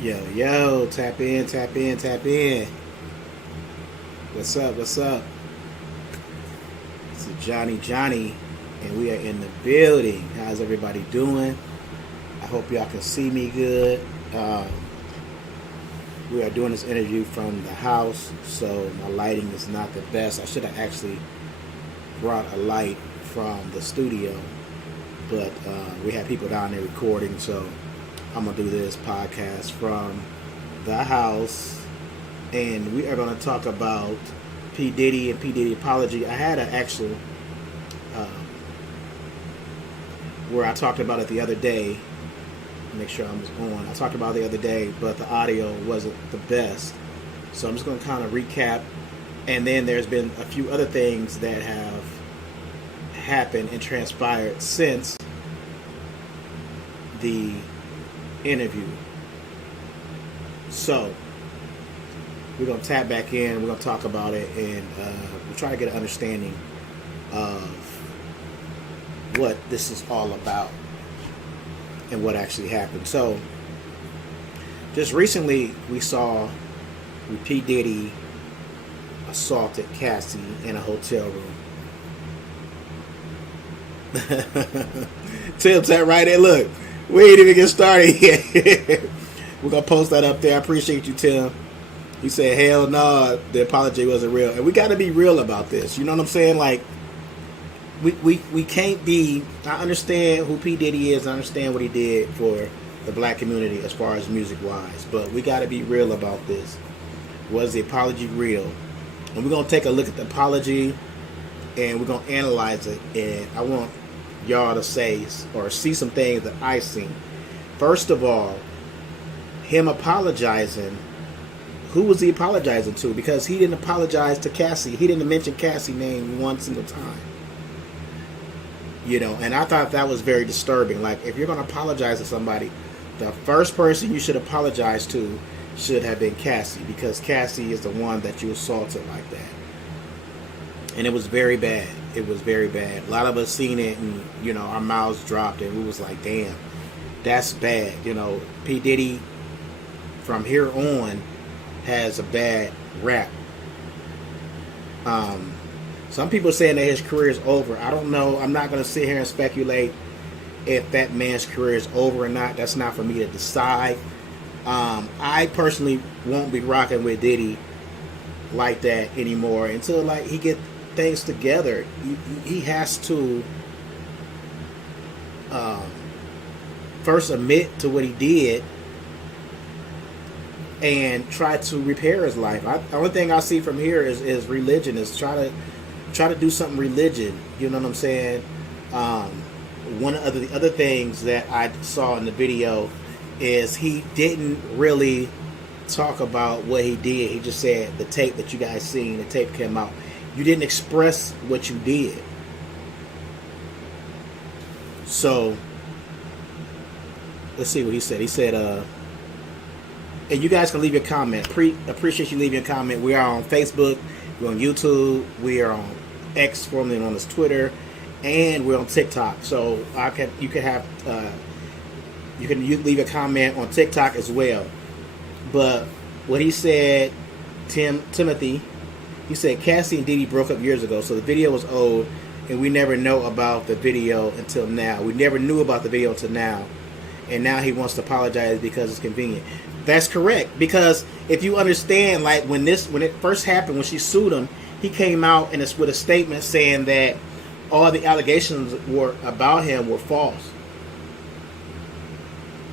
Yo, yo, tap in, tap in, tap in. What's up, what's up? It's Johnny, and we are in the building. How's everybody doing? I hope y'all can see me good. We are doing this interview from the house, so my lighting is not the best. I should have actually brought a light from the studio, but we had people down there recording, so I'm going to do this podcast from the house, and we are going to talk about P. Diddy and P. Diddy Apology. I had an actual, where I talked about it the other day. Make sure I was on. I talked about it the other day, but the audio wasn't the best. So I'm just going to kind of recap, and then there's been a few other things that have happened and transpired since the interview. So we're going to tap back in, we're going to talk about it, and we'll try to get an understanding of what this is all about and what actually happened. So just recently we saw P. Diddy assaulted Cassie in a hotel room. Tim's that right there. Look, we ain't even get started yet. We're gonna post that up there. I appreciate you, Tim. He said, hell no, the apology wasn't real. And we gotta be real about this. You know what I'm saying? Like, we can't be, I understand who P. Diddy is, I understand what he did for the black community as far as music wise, but we gotta be real about this. Was the apology real? And we're gonna take a look at the apology and we're gonna analyze it, and I want y'all to say or see some things that I seen. First of all, him apologizing, who was he apologizing to? Because he didn't apologize to Cassie. He didn't mention Cassie's name one single time. You know, and I thought that was very disturbing. Like, if you're going to apologize to somebody, the first person you should apologize to should have been Cassie, because Cassie is the one that you assaulted like that. And it was very bad. It was very bad. A lot of us seen it, and, you know, our mouths dropped, and we was like, damn, that's bad. You know, P. Diddy, from here on, has a bad rap. Some people are saying that his career is over. I don't know. I'm not going to sit here and speculate if that man's career is over or not. That's not for me to decide. I personally won't be rocking with Diddy like that anymore until, like, he get things together. He has to first admit to what he did and try to repair his life. The only thing I see from here is religion. Is try to do something religion. You know what I'm saying? One of the other things that I saw in the video is he didn't really talk about what he did. He just said the tape that you guys seen, the tape came out. You didn't express what you did. So let's see what he said. He said, and you guys can leave your comment. Appreciate you leaving a comment. We are on Facebook, we're on YouTube, we are on X, formerly known as Twitter, and we're on TikTok. So you can leave a comment on TikTok as well. But what he said, Timothy, he said Cassie and Diddy broke up years ago, so the video was old, and we never know about the video until now. We never knew about the video until now, and now he wants to apologize because it's convenient. That's correct, because if you understand, like, when it first happened, when she sued him, he came out and with a statement saying that all the allegations about him were false.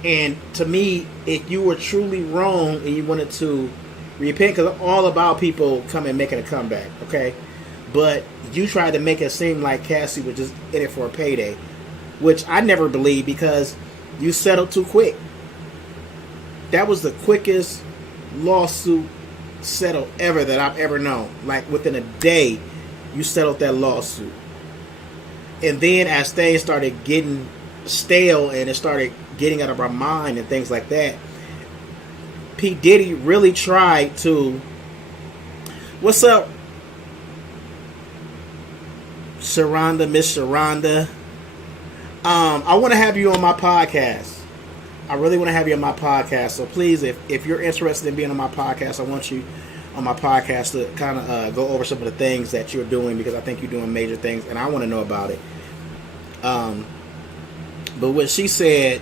And to me, if you were truly wrong and you wanted to repent, because I'm all about people coming and making a comeback, okay? But you tried to make it seem like Cassie was just in it for a payday, which I never believed, because you settled too quick. That was the quickest lawsuit settled ever that I've ever known. Like, within a day, you settled that lawsuit. And then as things started getting stale and it started getting out of our mind and things like that, P. Diddy really tried to... What's up, Sharonda, Miss Sharonda? I want to have you on my podcast. I really want to have you on my podcast. So please, if you're interested in being on my podcast, I want you on my podcast to kind of go over some of the things that you're doing, because I think you're doing major things and I want to know about it. But what she said,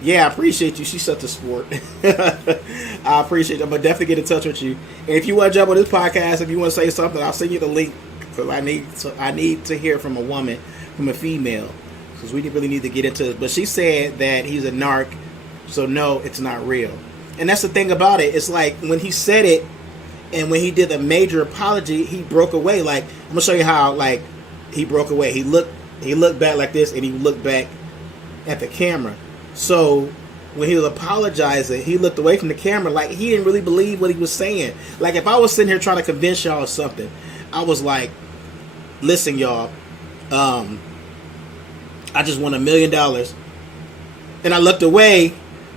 yeah, I appreciate you. She's such a sport. I appreciate you. I'm going to definitely get in touch with you. And if you want to jump on this podcast, if you want to say something, I'll send you the link, because I need to hear from a woman, from a female, because we really need to get into this. But she said that he's a narc, so no, it's not real. And that's the thing about it. It's like when he said it and when he did a major apology, he broke away. Like, I'm going to show you how, like, he broke away. He looked back like this, and he looked back at the camera. So when he was apologizing, he looked away from the camera like he didn't really believe what he was saying. Like, if I was sitting here trying to convince y'all of something, I was like, listen, y'all, I just won $1 million, and I looked away,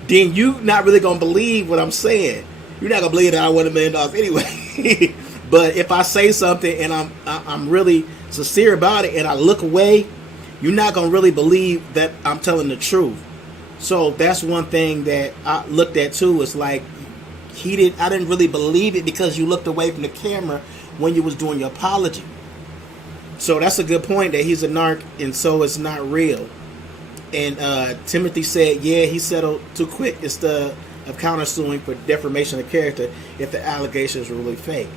then you not really gonna believe what I'm saying. You're not gonna believe that I won $1 million anyway. But if I say something and I'm really sincere about it and I look away, you're not gonna really believe that I'm telling the truth. So that's one thing that I looked at too. It's like I didn't really believe it because you looked away from the camera when you was doing your apology. So that's a good point, that he's a narc and so it's not real. And Timothy said, yeah, he settled too quick instead of countersuing for defamation of character if the allegations were really fake.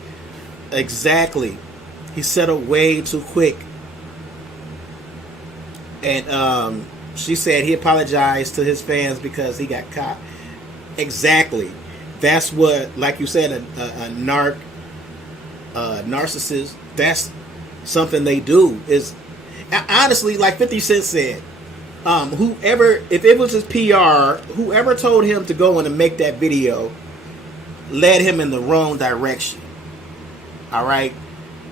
Exactly. He settled way too quick. And she said he apologized to his fans because he got caught. Exactly. That's what, like you said, a narcissist, that's something they do. Is honestly, like 50 Cent said, whoever, if it was his PR, whoever told him to go in and make that video led him in the wrong direction. All right?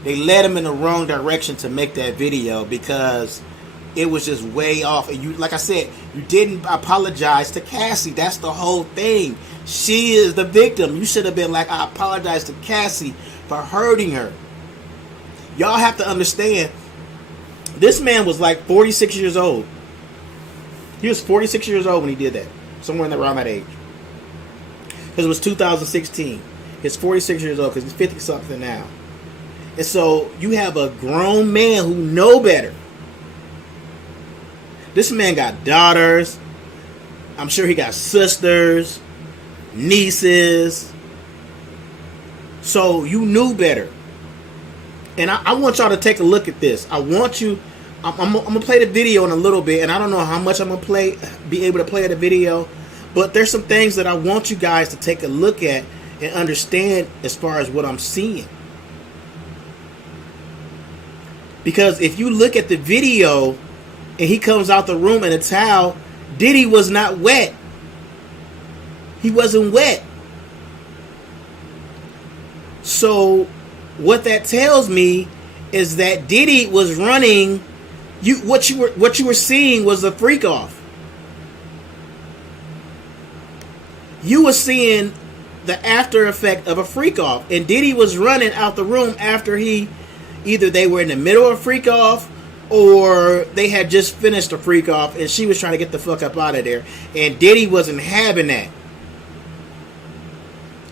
They led him in the wrong direction to make that video because it was just way off. And you, like I said, you didn't apologize to Cassie. That's the whole thing. She is the victim. You should have been like, I apologize to Cassie for hurting her. Y'all have to understand, this man was like 46 years old. He was 46 years old when he did that. Somewhere around that age. Because it was 2016. He's 46 years old because he's 50 something now. And so you have a grown man who know better. This man got daughters. I'm sure he got sisters, nieces. So you knew better. And I want y'all to take a look at this. I want you. I'm gonna play the video in a little bit, and I don't know how much I'm gonna be able to play the video, but there's some things that I want you guys to take a look at and understand as far as what I'm seeing. Because if you look at the video, and he comes out the room in a towel, Diddy was not wet. He wasn't wet. So what that tells me is that Diddy was running. What you were seeing was a freak off. You were seeing the after effect of a freak off, and Diddy was running out the room after either they were in the middle of a freak off or they had just finished a freak off, and she was trying to get the fuck up out of there, and Diddy wasn't having that.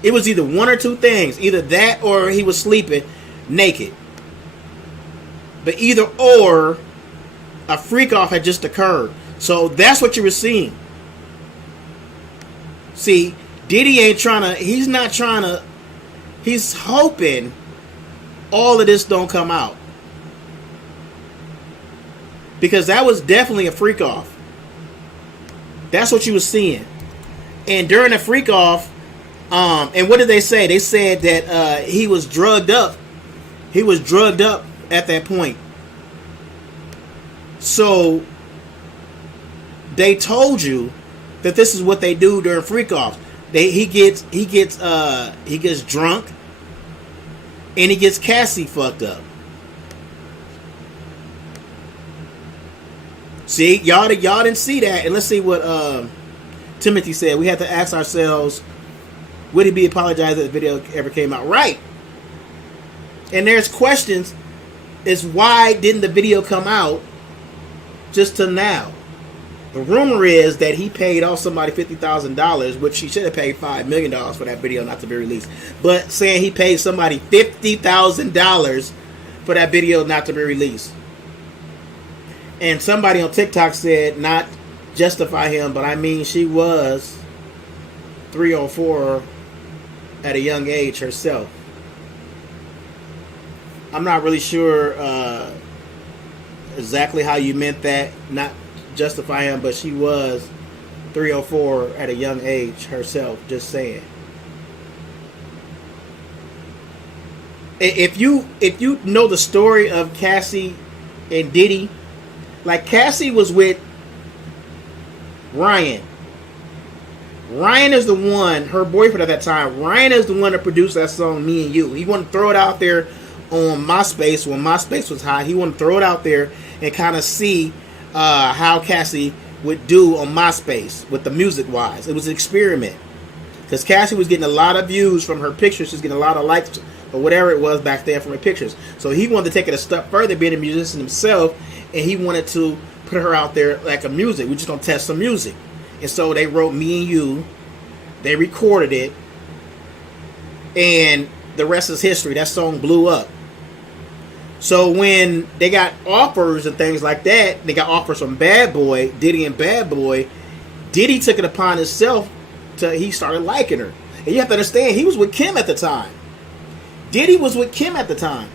It was either one or two things. Either that or he was sleeping naked. But either or, a freak off had just occurred. So that's what you were seeing. See, Diddy ain't he's not trying to, he's hoping all of this don't come out. Because that was definitely a freak off. That's what you were seeing. And during the freak off, and what did they say? They said that he was drugged up. He was drugged up at that point. So they told you that this is what they do during freak offs. He gets drunk and he gets Cassie fucked up. See, y'all didn't see that. And let's see what Timothy said. We have to ask ourselves, would he be apologized if the video ever came out? Right. And there's questions, is why didn't the video come out just till now? The rumor is that he paid off somebody $50,000, which he should have paid $5 million for that video not to be released. But saying he paid somebody $50,000 for that video not to be released. And somebody on TikTok said, not justify him, but I mean, she was 3 or 4 at a young age herself. I'm not really sure exactly how you meant that, not justify him, but she was 3 or 4 at a young age herself, just saying. If you know the story of Cassie and Diddy, like Cassie was with Ryan. Ryan is the one, her boyfriend at that time. Ryan is the one that produced that song, Me and You. He wanted to throw it out there on MySpace when MySpace was hot. He wanted to throw it out there and kind of see how Cassie would do on MySpace with the music wise. It was an experiment because Cassie was getting a lot of views from her pictures. She's getting a lot of likes or whatever it was back then from her pictures. So he wanted to take it a step further, being a musician himself, and he wanted to put her out there like a music. We're just gonna test some music. And so they wrote Me and You. They recorded it, and the rest is history. That song blew up. So when they got offers and things like that, they got offers from Bad Boy, Diddy and Bad Boy. Diddy took it upon himself he started liking her. And you have to understand, he was with Kim at the time. Diddy was with Kim at the time.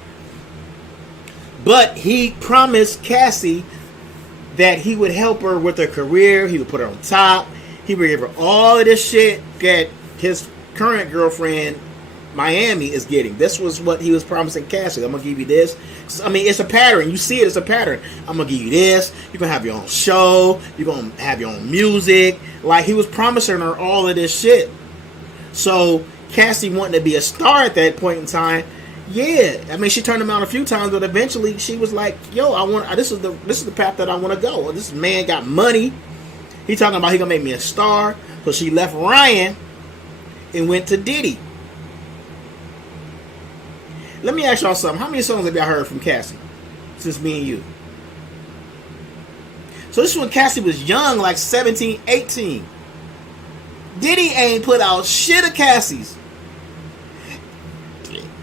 But he promised Cassie that he would help her with her career. He would put her on top. He would give her all of this shit that his current girlfriend, Miami, is getting. This was what he was promising Cassie. I'm going to give you this. I mean, it's a pattern. You see it as a pattern. I'm going to give you this. You're going to have your own show. You're going to have your own music. Like, he was promising her all of this shit. So, Cassie wanting to be a star at that point in time, yeah. I mean, she turned him out a few times, but eventually she was like, yo, this is the path that I want to go. This man got money. He talking about he going to make me a star. So she left Ryan and went to Diddy. Let me ask y'all something. How many songs have y'all heard from Cassie since Me and You? So this is when Cassie was young, like 17, 18. Diddy ain't put out shit of Cassie's.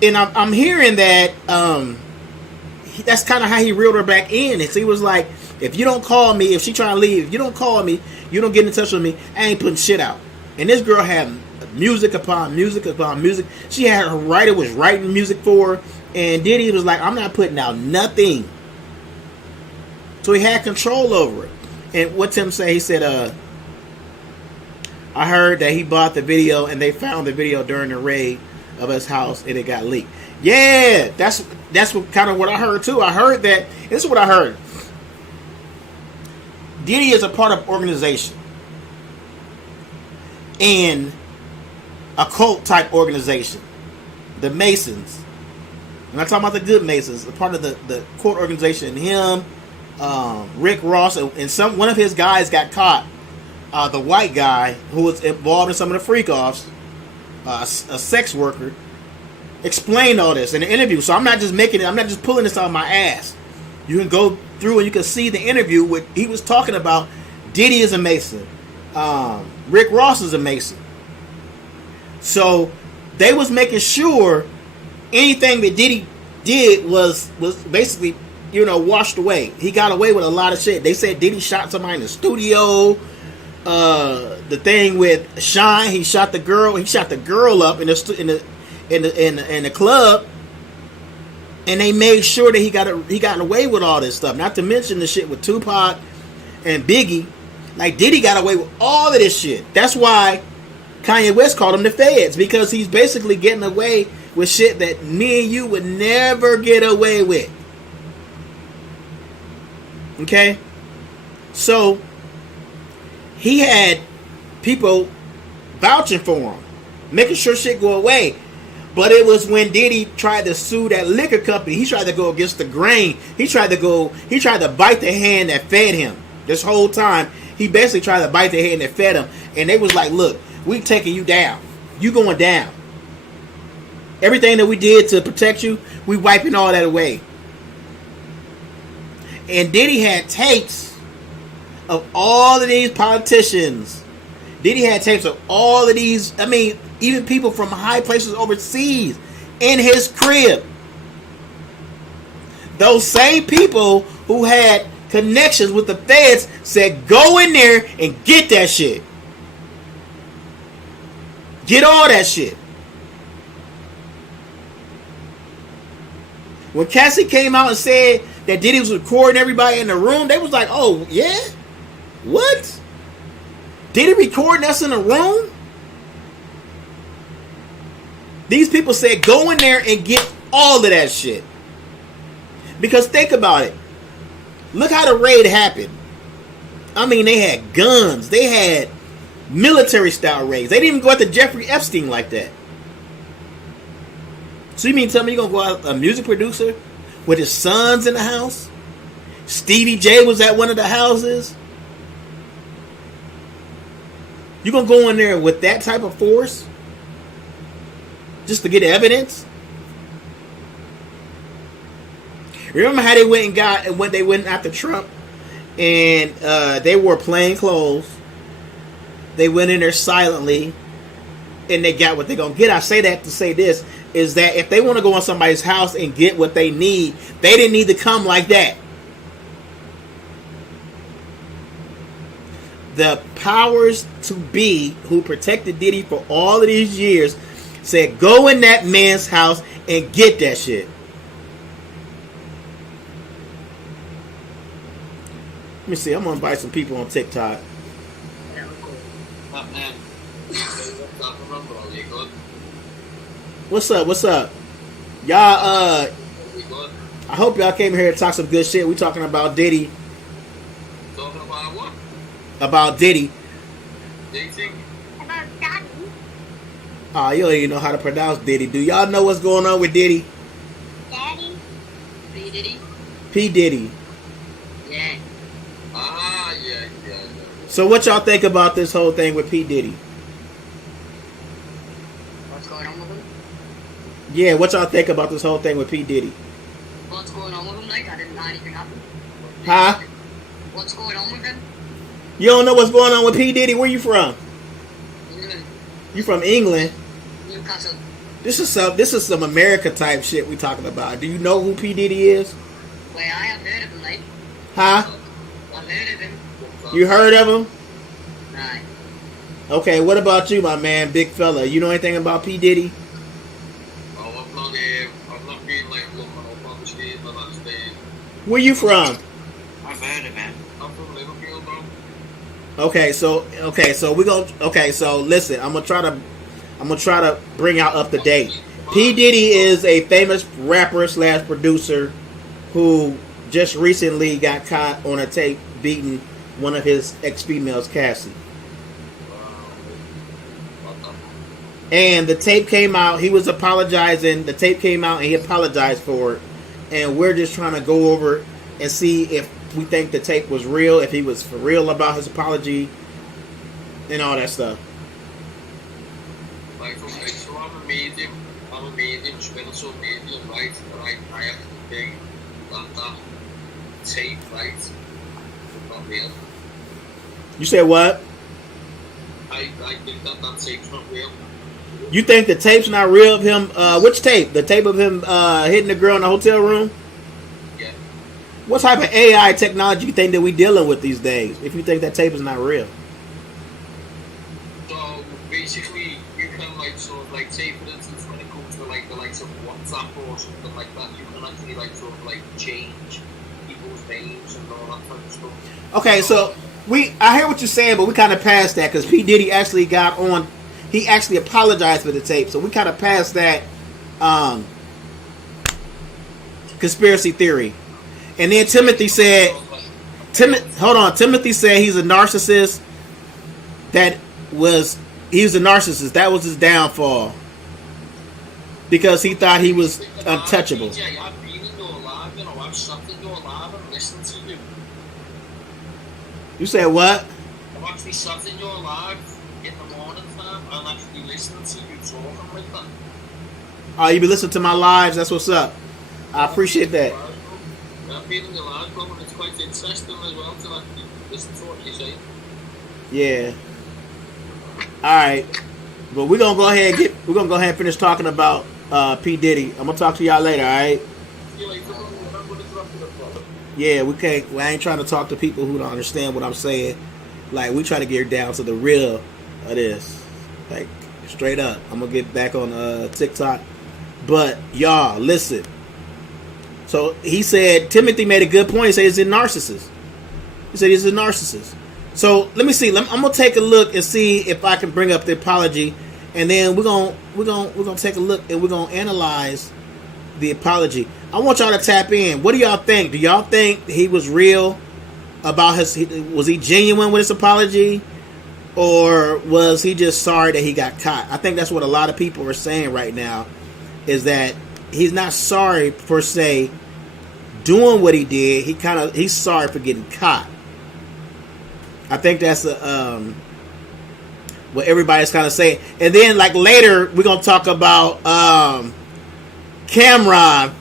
And I'm hearing that that's kind of how he reeled her back in. And so he was like, if you don't call me, if she trying to leave, if you don't call me, you don't get in touch with me, I ain't putting shit out. And this girl had music upon music upon music. She had her writer was writing music for her. And Diddy was like, I'm not putting out nothing. So he had control over it. And what Tim said, he said, I heard that he bought the video and they found the video during the raid of his house and it got leaked. Yeah, that's what kind of what I heard too. I heard that, this is what I heard. Diddy is a part of organization. And a cult type organization. The Masons. I'm not talking about the good Masons. A part of the cult organization. Him, Rick Ross, and one of his guys got caught. The white guy who was involved in some of the freak-offs, a sex worker, explained all this in the interview. So I'm not just pulling this out of my ass. You can go through and you can see the interview where he was talking about Diddy is a Mason. Rick Ross is a Mason. So they was making sure anything that Diddy did was basically, washed away. He got away with a lot of shit. They said Diddy shot somebody in the studio. The thing with Shine, he shot the girl up in the club, and they made sure that he got away with all this stuff. Not to mention the shit with Tupac and Biggie. Like, Diddy got away with all of this shit. That's why Kanye West called him the Feds, because he's basically getting away with shit that me and you would never get away with. Okay? So he had people vouching for him, making sure shit go away. But it was when Diddy tried to sue that liquor company, he tried to go against the grain. He tried to bite the hand that fed him. This whole time, he basically tried to bite the hand that fed him. And they was like, look, we taking you down. You going down. Everything that we did to protect you, we wiping all that away. And Diddy had tapes of all of these politicians. Diddy had tapes of all of these. I mean, even people from high places overseas in his crib. Those same people who had connections with the feds said, go in there and get that shit. Get all that shit. When Cassie came out and said that Diddy was recording everybody in the room, they was like, oh, yeah? What? Diddy recording us in the room? These people said, go in there and get all of that shit. Because think about it. Look how the raid happened. I mean, they had guns. They had military-style raids. They didn't even go after Jeffrey Epstein like that. So you mean tell me you're going to go out a music producer with his sons in the house? Stevie J was at one of the houses? You going to go in there with that type of force? Just to get evidence? Remember how they went and when they went after Trump and they wore plain clothes. They went in there silently and they got what they're going to get. I say that to say this, is that if they want to go in somebody's house and get what they need, they didn't need to come like that. The powers to be who protected Diddy for all of these years said, go in that man's house and get that shit. Let me see. I'm going to invite some people on TikTok. What's up? What's up? Y'all, I hope y'all came here to talk some good shit. We talking about Diddy. Talking about what? About Diddy. Dating? About Daddy. Oh, you don't even know how to pronounce Diddy. Do y'all know what's going on with Diddy? Daddy. P. Diddy? P. Diddy. Yeah. Ah, yeah. So what y'all think about this whole thing with P. Diddy? What's going on with him? Yeah, what y'all think about this whole thing with P. Diddy? What's going on with him? Like, I didn't know anything happened. Huh? What's going on with him? You don't know what's going on with P. Diddy? Where you from? England. You from England? Newcastle. This is some America type shit we talking about. Do you know who P. Diddy is? Well, I have heard of him, like. Huh? I've heard of him. You heard of him? Right. Okay, what about you, my man, big fella? You know anything about P. Diddy? Oh, I'm not being like looking up on the stage, but I'm staying. Where you from? I've heard of him. I'm from Liverpool, bro. Okay, so listen, I'm gonna try to bring out up to date. P. Diddy is a famous rapper / producer who just recently got caught on a tape beating one of his ex-females, Cassie. And the tape came out. He was apologizing. The tape came out and he apologized for it. And we're just trying to go over and see if we think the tape was real, if he was for real about his apology, and all that stuff. Like, okay, so I'm a medium, spiritual medium, right? And I have to think that tape, right, is not real. You said what? I think that tape's not real. You think the tape's not real of him? Which tape? The tape of him hitting the girl in the hotel room? Yeah. What type of AI technology you think that we dealing with these days? If you think that tape is not real, So basically, you can like sort of like say, for instance, when it comes to like the likes of WhatsApp or something like that, you can actually like sort of like change people's names and all that kind of stuff. okay. So I hear what you're saying, but we kind of passed that because P. Diddy actually got on. He actually apologized for the tape, so we kind of passed that conspiracy theory. And then Timothy said, Timothy said he's a narcissist. He was a narcissist. That was his downfall because he thought he was untouchable. I've been in your live, I've sat in your live and listened to you. You said what? I've actually sat in your live in the morning time and actually listened to you talking like that. Oh, you be listening to my lives. That's what's up. I appreciate that. I've been in your live, bro, and it's quite interesting as well to actually listen to what you say. Yeah. All right. But we're gonna go ahead and finish talking about P Diddy. I'm gonna talk to y'all later. All right. See you later, bro. Remember to drop it up, bro. Yeah, we can't. I ain't trying to talk to people who don't understand what I'm saying. Like, we try to get down to the real of this. Like, straight up. I'm gonna get back on TikTok. But y'all, listen. So he said Timothy made a good point. He said he's a narcissist. He said he's a narcissist. So let me see. I'm gonna take a look and see if I can bring up the apology, and then we're gonna take a look and we're gonna analyze the apology. I want y'all to tap in. What do y'all think? Do y'all think he was real about was he genuine with his apology, or was he just sorry that he got caught? I think that's what a lot of people are saying right now, is that he's not sorry per se doing what he did. He's sorry for getting caught. I think that's what everybody's kind of saying. And then, like, later we're gonna talk about Cameron.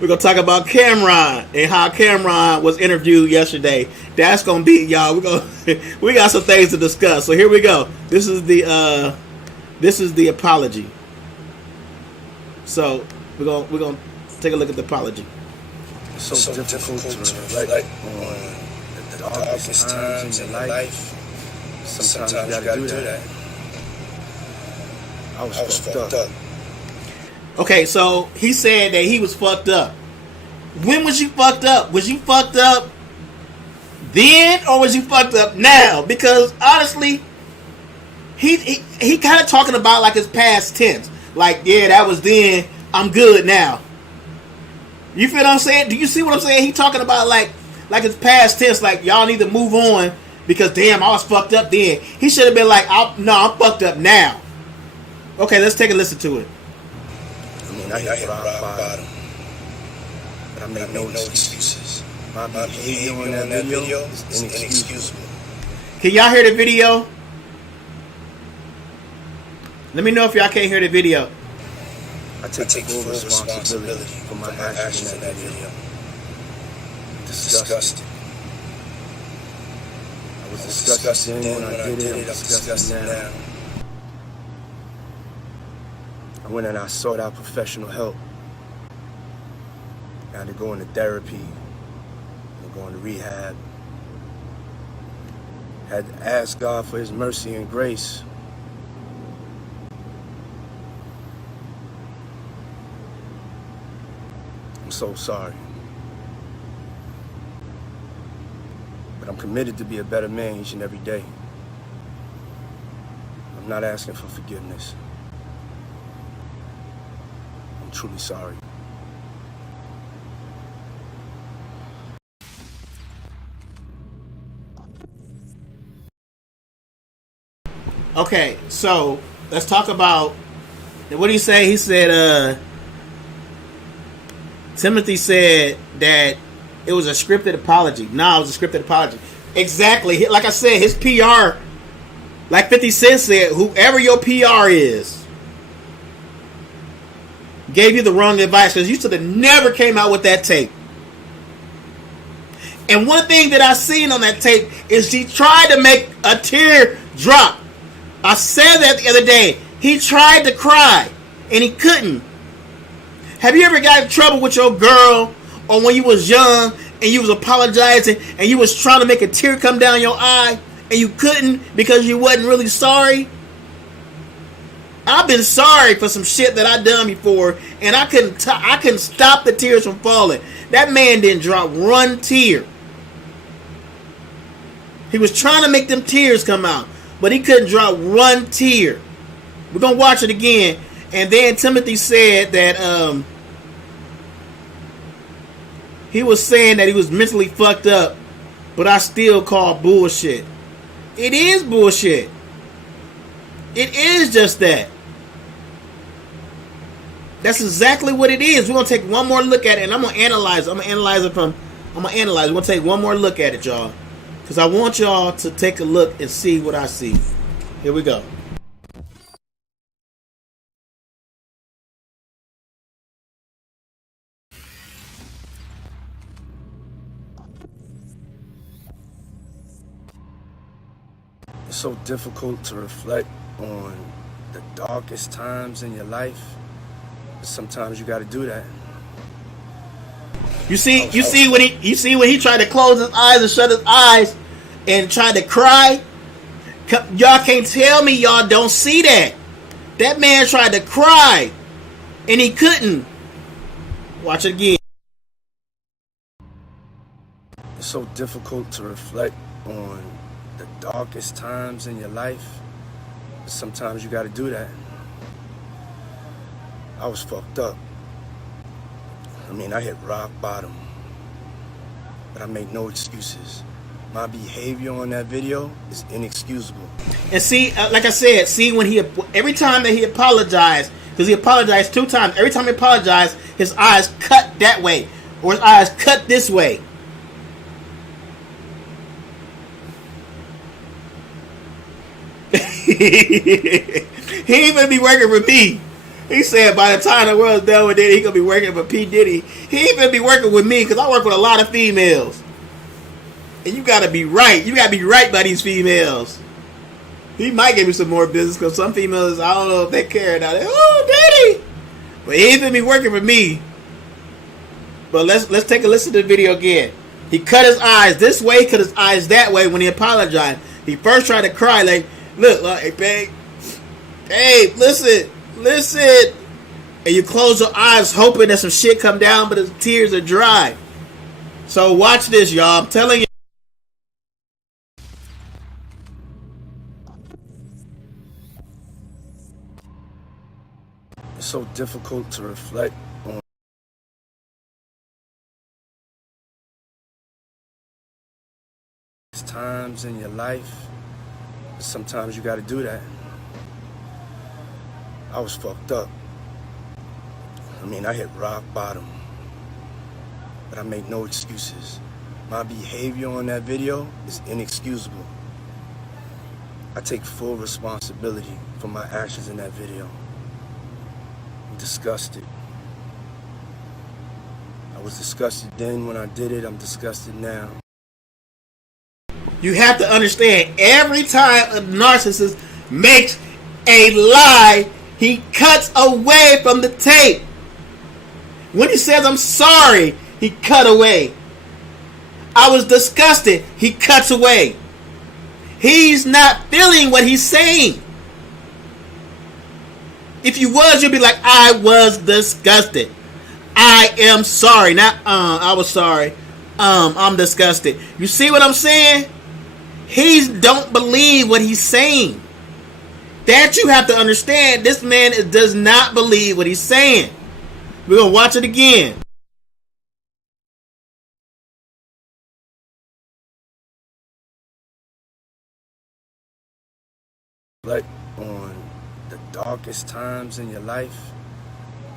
We're gonna talk about Cameron and how Cameron was interviewed yesterday. That's gonna be, y'all. We got some things to discuss. So here we go. This is the apology. So we're gonna take a look at the apology. It's so difficult to reflect on the darkest times in your life. Sometimes you gotta do that. I was fucked up. Okay, so he said that he was fucked up. When was you fucked up? Was you fucked up then, or was you fucked up now? Because honestly, he kind of talking about like his past tense. Like, yeah, that was then. I'm good now. You feel what I'm saying? Do you see what I'm saying? He talking about like his past tense. Like, y'all need to move on because damn, I was fucked up then. He should have been like, I'm fucked up now. Okay, let's take a listen to it. I mean, I hit rock bottom, but I made no excuses. My behavior on that video is inexcusable. Can y'all hear the video? Let me know if y'all can't hear the video. I take full responsibility for my actions in that video. Disgusting. I was disgusted then when I did it. I'm disgusted now. I went and I sought out professional help. I had to go into therapy, and go into rehab. Had to ask God for His mercy and grace. I'm so sorry. But I'm committed to be a better man each and every day. I'm not asking for forgiveness. I'm truly sorry. Okay, so let's talk about what did he say? He said Timothy said that it was a scripted apology. No, it was a scripted apology. Exactly. Like I said, his PR, like 50 Cent said, whoever your PR is, gave you the wrong advice because you should have never came out with that tape. And one thing that I seen on that tape is he tried to make a tear drop. I said that the other day. He tried to cry and he couldn't. Have you ever got in trouble with your girl, or when you was young and you was apologizing and you was trying to make a tear come down your eye and you couldn't because you wasn't really sorry? I've been sorry for some shit that I done before, and I couldn't stop the tears from falling. That man didn't drop one tear. He was trying to make them tears come out, but he couldn't drop one tear. We're gonna watch it again, and then Timothy said that he was saying that he was mentally fucked up, but I still call bullshit. It is bullshit. It is just that. That's exactly what it is. We're gonna take one more look at it, and I'm gonna analyze. We're gonna take one more look at it, y'all, because I want y'all to take a look and see what I see. Here we go. so difficult to reflect on the darkest times in your life. But sometimes you got to do that. You see when he tried to close his eyes and shut his eyes and tried to cry. Y'all can't tell me y'all don't see that. That man tried to cry and he couldn't. Watch it again. It's so difficult to reflect on the darkest times in your life. But sometimes you got to do that. I was fucked up. I mean, I hit rock bottom. But I make no excuses. My behavior on that video is inexcusable. And see, like I said, every time that he apologized, because he apologized 2 times, every time he apologized, his eyes cut that way, or his eyes cut this way. He even be working for me. He said by the time the world's done with it, he gonna be working for P. Diddy. He even be working with me because I work with a lot of females. And you gotta be right. You gotta be right by these females. He might give me some more business because some females, I don't know if they care now. Oh, Diddy! But he even be working for me. But let's take a listen to the video again. He cut his eyes this way, cut his eyes that way when he apologized. He first tried to cry like, look, hey, babe. Hey, listen. And you close your eyes hoping that some shit come down, but his tears are dry. So watch this, y'all. I'm telling you. It's so difficult to reflect on times in your life. But sometimes you got to do that. I was fucked up. I mean, I hit rock bottom. But I make no excuses. My behavior on that video is inexcusable. I take full responsibility for my actions in that video. I'm disgusted. I was disgusted then when I did it. I'm disgusted now. You have to understand, every time a narcissist makes a lie, he cuts away from the tape. When he says, I'm sorry, he cut away. I was disgusted, he cuts away. He's not feeling what he's saying. If you was, you'd be like, I was disgusted. I am sorry. Not, I was sorry. I'm disgusted. You see what I'm saying? He don't believe what he's saying. That you have to understand. This man does not believe what he's saying. We're going to watch it again. Reflect on the darkest times in your life.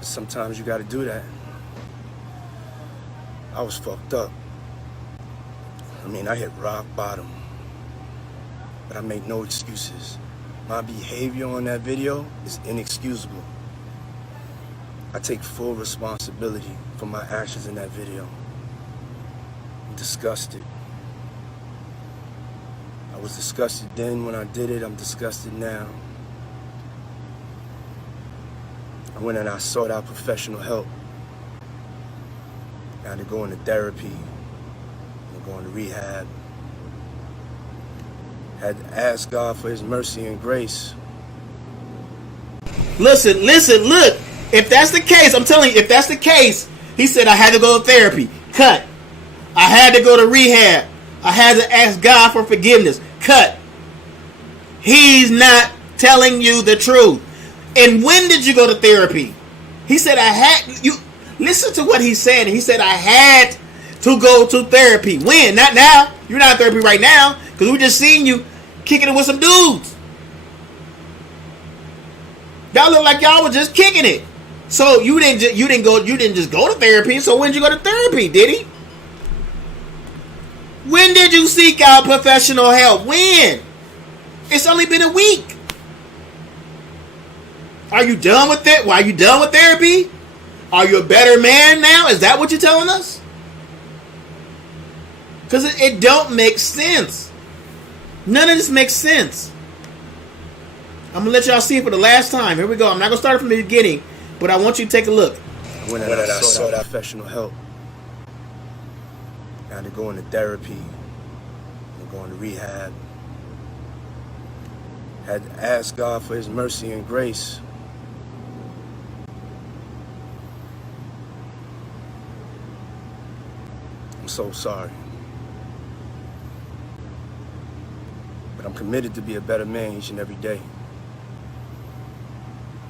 Sometimes you got to do that. I was fucked up. I mean, I hit rock bottom. But I make no excuses. My behavior on that video is inexcusable. I take full responsibility for my actions in that video. I'm disgusted. I was disgusted then when I did it. I'm disgusted now. I went and I sought out professional help. I had to go into therapy. I go into rehab. Had to ask God for his mercy and grace. Listen, look. If that's the case, I'm telling you, if that's the case, he said I had to go to therapy. Cut. I had to go to rehab. I had to ask God for forgiveness. Cut. He's not telling you the truth. And when did you go to therapy? He said I had you. Listen to what he said. He said I had to go to therapy. When? Not now. You're not in therapy right now because we just seen you kicking it with some dudes. Y'all look like y'all were just kicking it. So you didn't just go to therapy. So when did you go to therapy, Diddy? When did you seek out professional help? When? It's only been a week. Are you done with it? Are you done with therapy? Are you a better man now? Is that what you're telling us? Because it don't make sense. None of this makes sense. I'm gonna let y'all see it for the last time. Here we go. I'm not gonna start from the beginning, but I want you to take a look. When I sought out professional help, I had to go into therapy, and go into rehab. Had to ask God for His mercy and grace. I'm so sorry. But I'm committed to be a better man each and every day.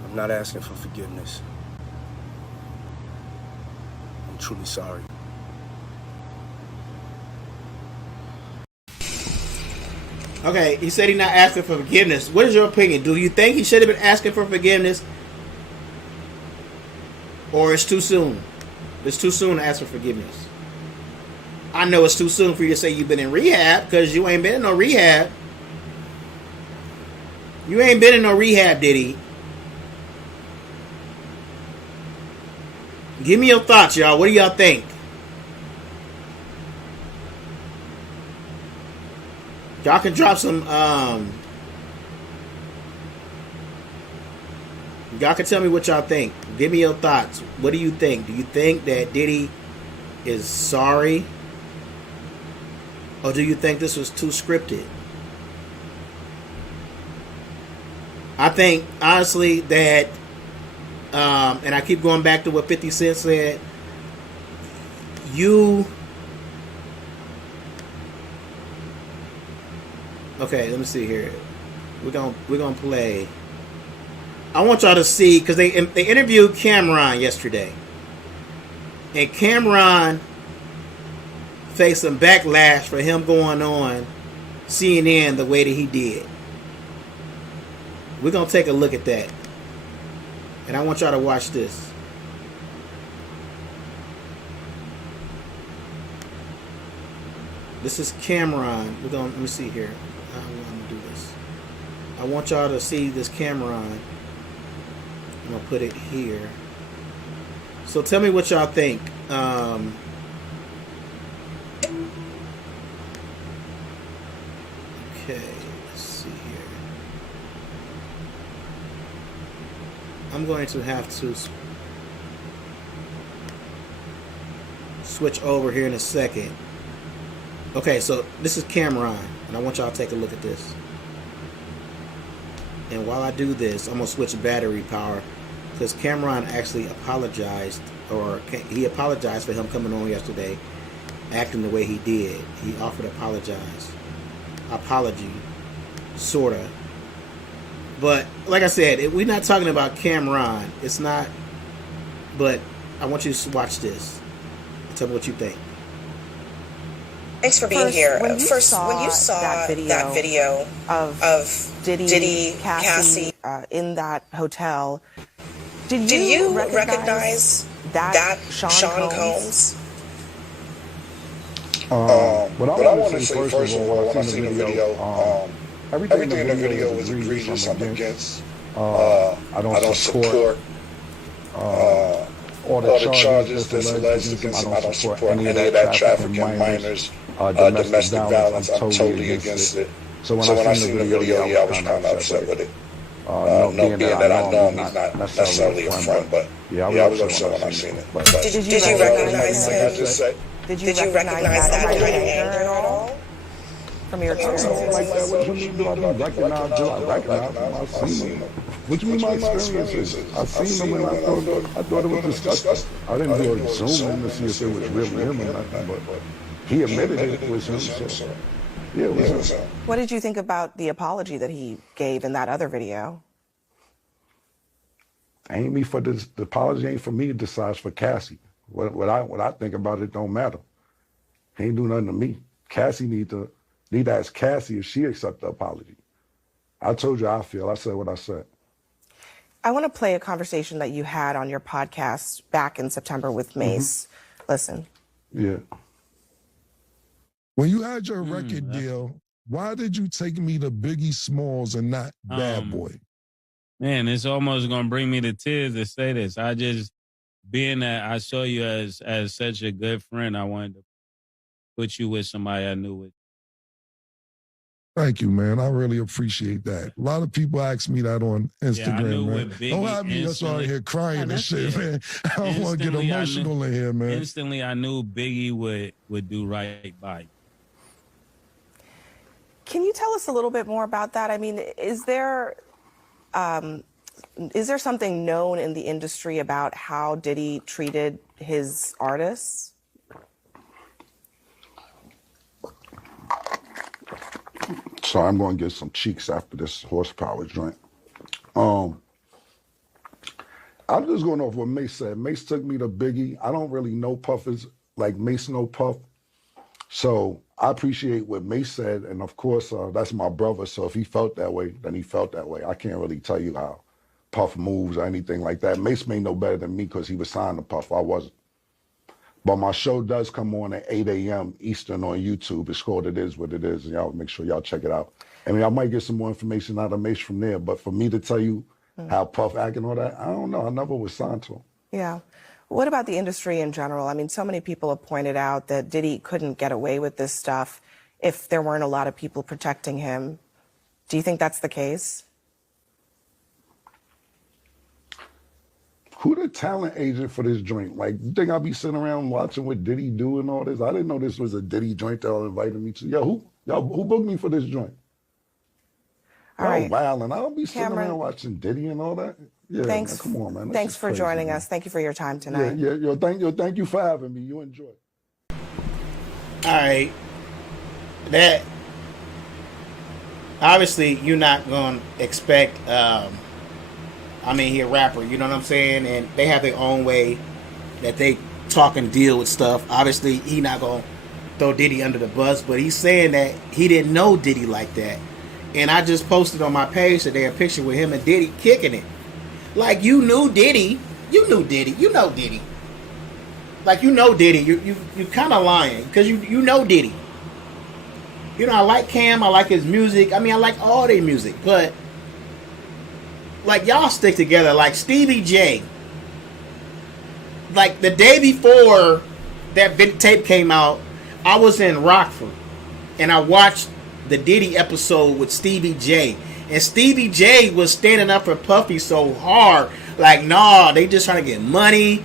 I'm not asking for forgiveness. I'm truly sorry. Okay, he said he's not asking for forgiveness. What is your opinion? Do you think he should have been asking for forgiveness? Or it's too soon? It's too soon to ask for forgiveness. I know it's too soon for you to say you've been in rehab, because you ain't been in no rehab. You ain't been in no rehab, Diddy. Give me your thoughts, y'all. What do y'all think? Y'all can drop some, y'all can tell me what y'all think. Give me your thoughts. What do you think? Do you think that Diddy is sorry? Or do you think this was too scripted? I think, honestly, that, and I keep going back to what 50 Cent said, okay, let me see here. We're gonna play. I want y'all to see, because they interviewed Cameron yesterday, and Cameron faced some backlash for him going on CNN the way that he did. We're gonna take a look at that, and I want y'all to watch this. This is Cameron. Let me see here. I'm gonna do this. I want y'all to see this Cameron. I'm gonna put it here. So tell me what y'all think. Okay, let's see here. I'm going to have to switch over here in a second. Okay, so this is Cameron, and I want y'all to take a look at this. And while I do this, I'm going to switch battery power, because Cameron actually apologized, or he apologized for him coming on yesterday, acting the way he did. He offered apology, sort of. But, like I said, we're not talking about Cameron. It's not, but I want you to watch this. Tell me what you think. Thanks for being here. When you saw that video of Diddy, Cassie in that hotel, did you recognize that Sean Combs? What I want to say, first of all, when I seen the video, everything in the video was egregious. I'm against. I don't support all the charges that's alleged against him. I don't support any of that trafficking minors, domestic violence. I'm totally against it. So when I seen the video, I was kind of upset with it. Being that I know him, he's not necessarily a friend, but yeah, I was upset when I seen it. Did you recognize him? Did you recognize that kind of anger at all? From your experience? Like that, what you do? I recognize him. I've seen him. What you mean my experiences? I've seen him and I thought it was disgusting. I didn't do a Zoom to see if it was really him or nothing, but he admitted it was him, so yeah, it was him. What did you think about the apology that he gave in that other video? Ain't me for this. The apology ain't for me to decide, for Cassie. What I think about it don't matter. He ain't do nothing to me. Cassie need to ask Cassie if she accept the apology. I told you how I feel. I said what I said. I want to play a conversation that you had on your podcast back in September with Mace. Listen. Yeah. When you had your record deal, why did you take me to Biggie Smalls and not Bad Boy? Man, it's almost gonna bring me to tears to say this. I just, being that I saw you as such a good friend, I wanted to put you with somebody I knew with. Thank you, man. I really appreciate that. A lot of people ask me that on Instagram, man. Don't have me just out here crying and shit, man. I don't want to get emotional in here, man. Instantly, I knew Biggie would do right by you. Can you tell us a little bit more about that? I mean, is there something known in the industry about how Diddy treated his artists? So I'm going to get some cheeks after this horsepower joint. I'm just going off what Mace said. Mace took me to Biggie. I don't really know Puffers like Mace know Puff. So I appreciate what Mace said. And of course, that's my brother. So if he felt that way, then he felt that way. I can't really tell you how Puff moves or anything like that. Mace may know better than me because he was signed to Puff. I wasn't. But my show does come on at 8 a.m. Eastern on YouTube. It's called It Is What It Is. And y'all make sure y'all check it out. I mean, I might get some more information out of Mace from there. But for me to tell you how Puff act and all that, I don't know. I never was signed to him. Yeah. What about the industry in general? I mean, so many people have pointed out that Diddy couldn't get away with this stuff if there weren't a lot of people protecting him. Do you think that's the case? Who the talent agent for this joint? Like, you think I'll be sitting around watching what Diddy do and all this? I didn't know this was a Diddy joint that y'all invited me to. Yo, who booked me for this joint? All right. Wow, and I don't be sitting around watching Diddy and all that. Yeah, thanks. Man, come on, man. Thanks for joining us. Thank you for your time tonight. Yeah. Thank you for having me. You enjoy. All right. That obviously you're not gonna expect. He a rapper. You know what I'm saying? And they have their own way that they talk and deal with stuff. Obviously, he not gonna throw Diddy under the bus, but he's saying that he didn't know Diddy like that. And I just posted on my page today a picture with him and Diddy kicking it. Like, you knew Diddy. You know Diddy. Like, you know Diddy. You kind of lying because you know Diddy. You know, I like Cam. I like his music. I mean, I like all their music. But, like, y'all stick together. Like, Stevie J. Like, the day before that tape came out, I was in Rockford. And I watched the Diddy episode with Stevie J. And Stevie J was standing up for Puffy so hard. Like, nah, they just trying to get money.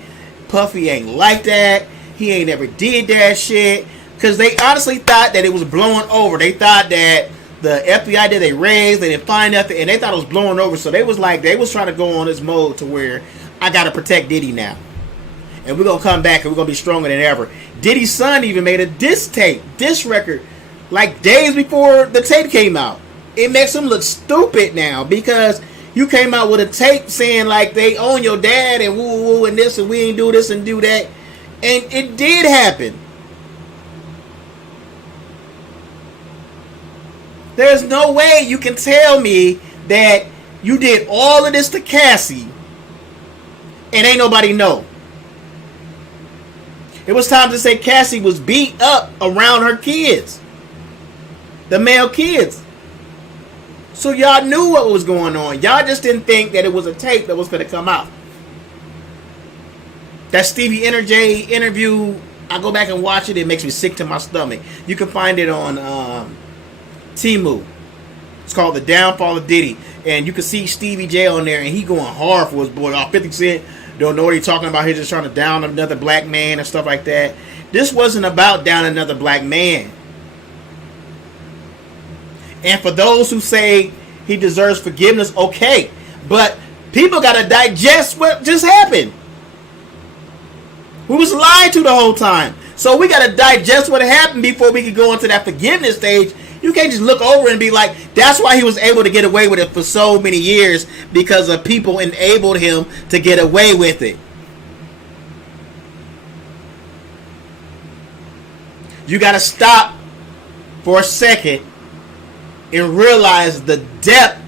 Puffy ain't like that. He ain't ever did that shit. Because they honestly thought that it was blowing over. They thought that the FBI did a raise. They didn't find nothing. And they thought it was blowing over. So they was trying to go on this mode to where I got to protect Diddy now. And we're going to come back and we're going to be stronger than ever. Diddy's son even made a diss record, like days before the tape came out. It makes him look stupid now because you came out with a tape saying like they own your dad and woo woo and this and we ain't do this and do that. And it did happen. There's no way you can tell me that you did all of this to Cassie and ain't nobody know. It was time to say Cassie was beat up around her kids. The male kids. So y'all knew what was going on. Y'all just didn't think that it was a tape that was going to come out. That Stevie J interview, I go back and watch it. It makes me sick to my stomach. You can find it on Temu. It's called The Downfall of Diddy. And you can see Stevie J on there. And he going hard for his boy. 50 Cent don't know what he's talking about. He's just trying to down another black man and stuff like that. This wasn't about down another black man. And for those who say he deserves forgiveness, okay. But people got to digest what just happened. We was lied to the whole time. So we got to digest what happened before we could go into that forgiveness stage. You can't just look over and be like, that's why he was able to get away with it for so many years, because of people enabled him to get away with it. You got to stop for a second and realize the depth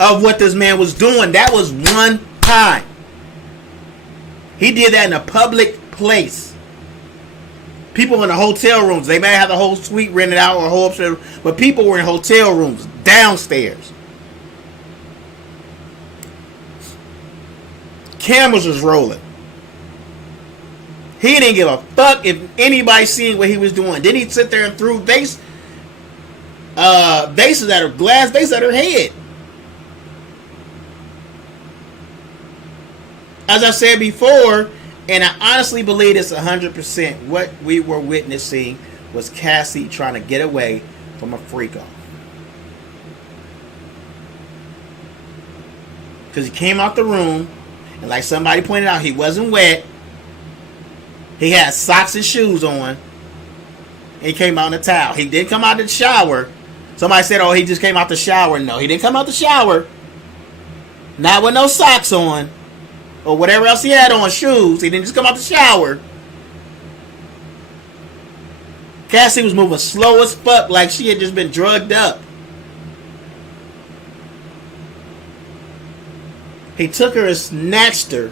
of what this man was doing. That was one time. He did that in a public place. People in the hotel rooms. They may have the whole suite rented out or a whole upstairs, but people were in hotel rooms downstairs. Cameras was rolling. He didn't give a fuck if anybody seen what he was doing. Then he'd sit there and threw vases at her, glass vase at her head. As I said before, and I honestly believe it's 100%, what we were witnessing was Cassie trying to get away from a freak off. Because he came out the room, and like somebody pointed out, he wasn't wet. He had socks and shoes on. And he came out in a towel. He didn't come out of the shower. Somebody said, oh, he just came out the shower. No, he didn't come out the shower. Not with no socks on. Or whatever else he had on, shoes. He didn't just come out the shower. Cassie was moving slow as fuck, like she had just been drugged up. He took her and snatched her,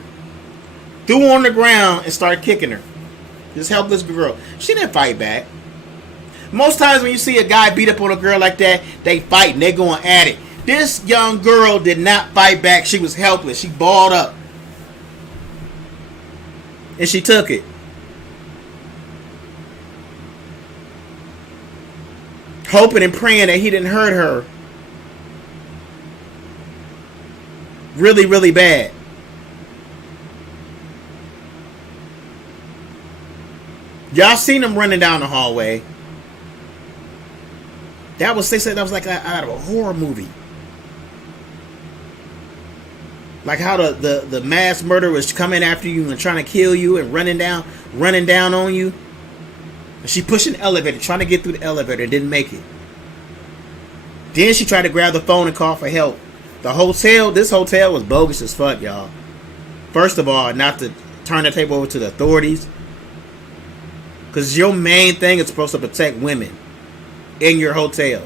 threw her on the ground, and started kicking her. This helpless girl. She didn't fight back. Most times when you see a guy beat up on a girl like that, they fight and they going at it. This young girl did not fight back. She was helpless. She balled up. And she took it. Hoping and praying that he didn't hurt her. Really, really bad. Y'all seen him running down the hallway. They said that was like out of a horror movie. Like how the mass murderer was coming after you and trying to kill you and running down on you. And she pushed an elevator, trying to get through the elevator, and didn't make it. Then she tried to grab the phone and call for help. This hotel was bogus as fuck, y'all. First of all, not to turn the table over to the authorities. Because your main thing is supposed to protect women in your hotel.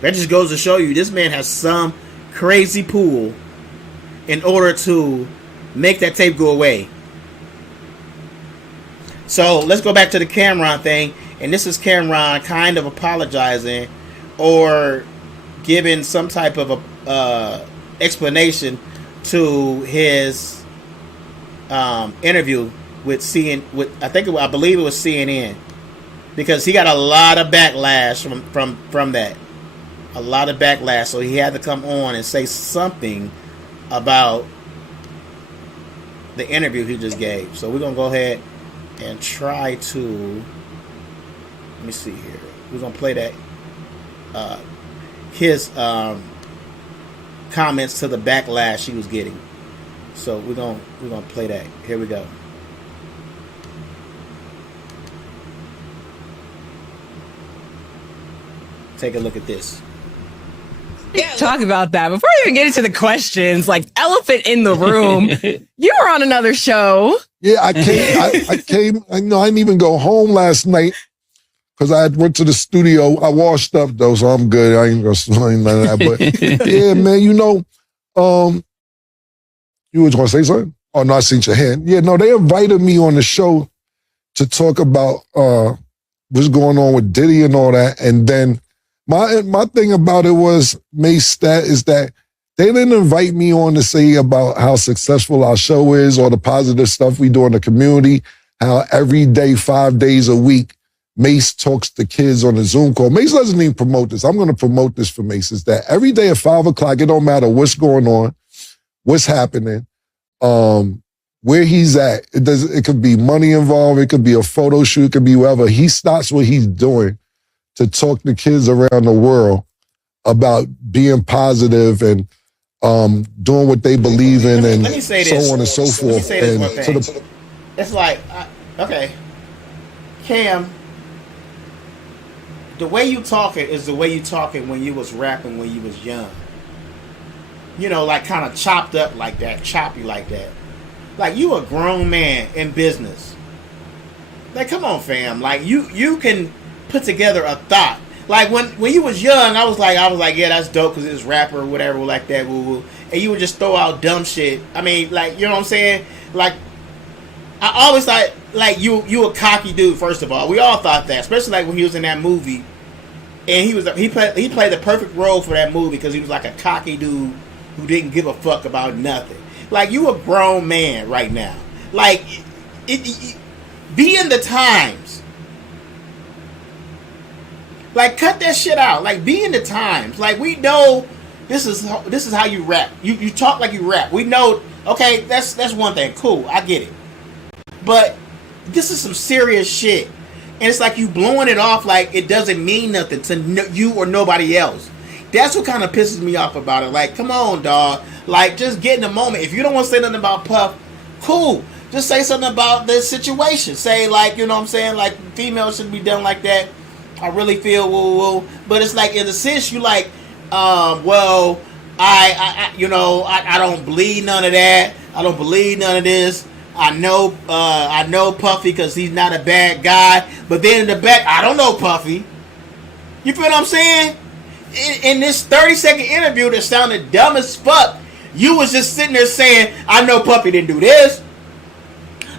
That just goes to show you this man has some crazy pool in order to make that tape go away. So let's go back to the Cameron thing. And this is Cameron kind of apologizing or giving some type of a explanation to his interview with I believe it was CNN, because he got a lot of backlash from that. A lot of backlash, so he had to come on and say something about the interview he just gave. So we're gonna go ahead and try to, let me see here. We're gonna play that his comments to the backlash he was getting. So we're gonna play that. Here we go. Take a look at this. Talk about that before we even get into the questions. Like elephant in the room. You were on another show. Yeah, I came. I didn't even go home last night because I went to the studio. I washed up though, so I'm good. I ain't gonna explain none of that. But yeah, man, you was gonna say something? Oh no, I seen your hand. Yeah, no, they invited me on the show to talk about what's going on with Diddy and all that, and then. My thing about it was, Mace, is that they didn't invite me on to say about how successful our show is or the positive stuff we do in the community, how every day, 5 days a week, Mace talks to kids on a Zoom call. Mace doesn't even promote this. I'm going to promote this for Mace, is that every day at 5 o'clock, it don't matter what's going on, what's happening, where he's at. It could be money involved. It could be a photo shoot. It could be whatever. He stops what he's doing to talk to kids around the world about being positive and doing what they believe in and so on and so forth. It's like, okay, Cam, the way you talking is the way you talking when you was rapping when you was young. You know, like kind of chopped up like that, choppy like that. Like you a grown man in business. Like, come on, fam. Like you can put together a thought. Like when you was young, I was like, yeah, that's dope because it's rapper or whatever like that, woo woo. And you would just throw out dumb shit. I mean, like, you know what I'm saying? Like, I always thought like you a cocky dude. First of all, we all thought that, especially like when he was in that movie, and he played the perfect role for that movie because he was like a cocky dude who didn't give a fuck about nothing. Like, you a grown man right now. Like, be in the times. Like, cut that shit out. Like, be in the times. Like, we know this is how you rap. You talk like you rap. We know. Okay, that's one thing. Cool, I get it. But this is some serious shit, and it's like you blowing it off like it doesn't mean nothing to you or nobody else. That's what kind of pisses me off about it. Like, come on, dog. Like, just get in the moment. If you don't want to say nothing about Puff, cool. Just say something about this situation. Say, like, you know what I'm saying? Like, females shouldn't be done like that. I really feel woo. But it's like, in a sense, you like, well, I don't believe none of that. I don't believe none of this. I know Puffy because he's not a bad guy. But then in the back, I don't know Puffy. You feel what I'm saying? In this 30-second interview that sounded dumb as fuck, you was just sitting there saying, I know Puffy didn't do this.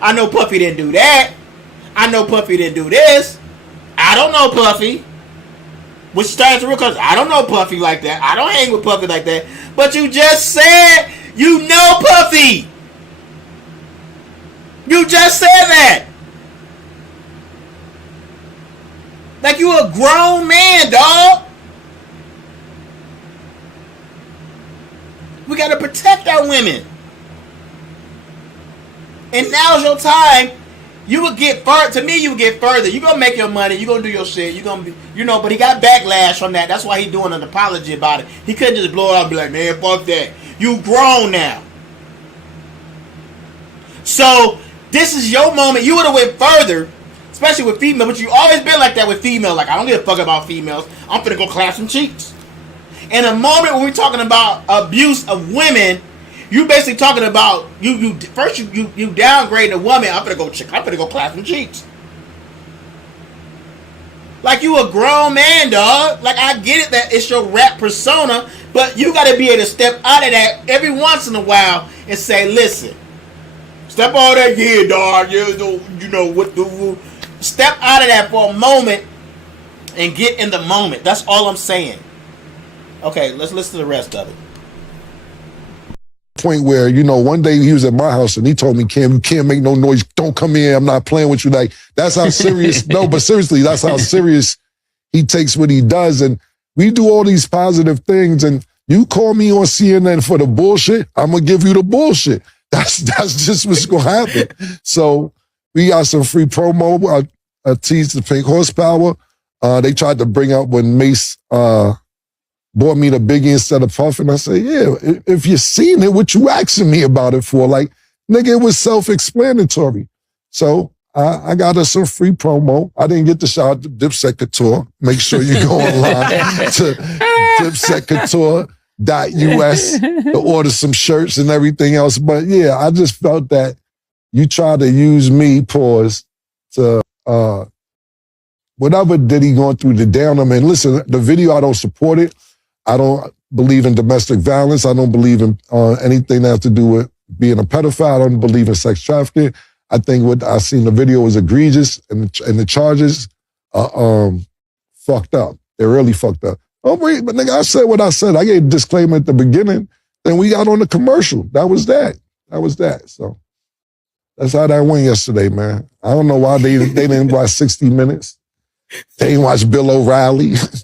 I know Puffy didn't do that. I know Puffy didn't do this. I don't know Puffy. Which starts to real cause I don't know Puffy like that. I don't hang with Puffy like that. But you just said you know Puffy. You just said that. Like, you a grown man, dog. We gotta protect our women. And now's your time. You would get further. To me, you would get further. You gonna make your money. You gonna do your shit. You gonna be, But he got backlash from that. That's why he doing an apology about it. He couldn't just blow it up and be like, man, fuck that. You grown now. So this is your moment. You would have went further, especially with female. But you always been like that with female. Like, I don't give a fuck about females. I'm finna go clap some cheeks. In a moment when we're talking about abuse of women, you basically talking about you downgrading a woman. I'm gonna go clap some cheeks. Like, you a grown man, dog. Like, I get it that it's your rap persona, but you gotta be able to step out of that every once in a while and say, listen, step out of that, yeah, dog. You know what? Step out of that for a moment and get in the moment. That's all I'm saying. Okay, let's listen to the rest of it. Point where, one day he was at my house and he told me, Cam, you can't make no noise. Don't come in. I'm not playing with you. Like, that's how serious, no, but seriously, that's how serious he takes what he does. And we do all these positive things, and you call me on CNN for the bullshit, I'm going to give you the bullshit. That's just what's going to happen. So we got some free promo. I teased the Pink Horsepower. They tried to bring up when Mace, bought me the Biggie instead of Puff, and I say, yeah, if you seen it, what you asking me about it for? Like, nigga, it was self-explanatory. So I got us some free promo. I didn't get the shout out to Dipset Couture. Make sure you go online to dipsetcouture.us to order some shirts and everything else. But yeah, I just felt that you try to use me, to whatever Diddy going through to down him. And listen, the video, I don't support it. I don't believe in domestic violence. I don't believe in anything that has to do with being a pedophile. I don't believe in sex trafficking. I think what I seen the video was egregious, and the charges are fucked up. They're really fucked up. Oh, wait, but nigga, I said what I said. I gave a disclaimer at the beginning. Then we got on the commercial. That was that. So that's how that went yesterday, man. I don't know why they didn't watch 60 Minutes. They didn't watch Bill O'Reilly. This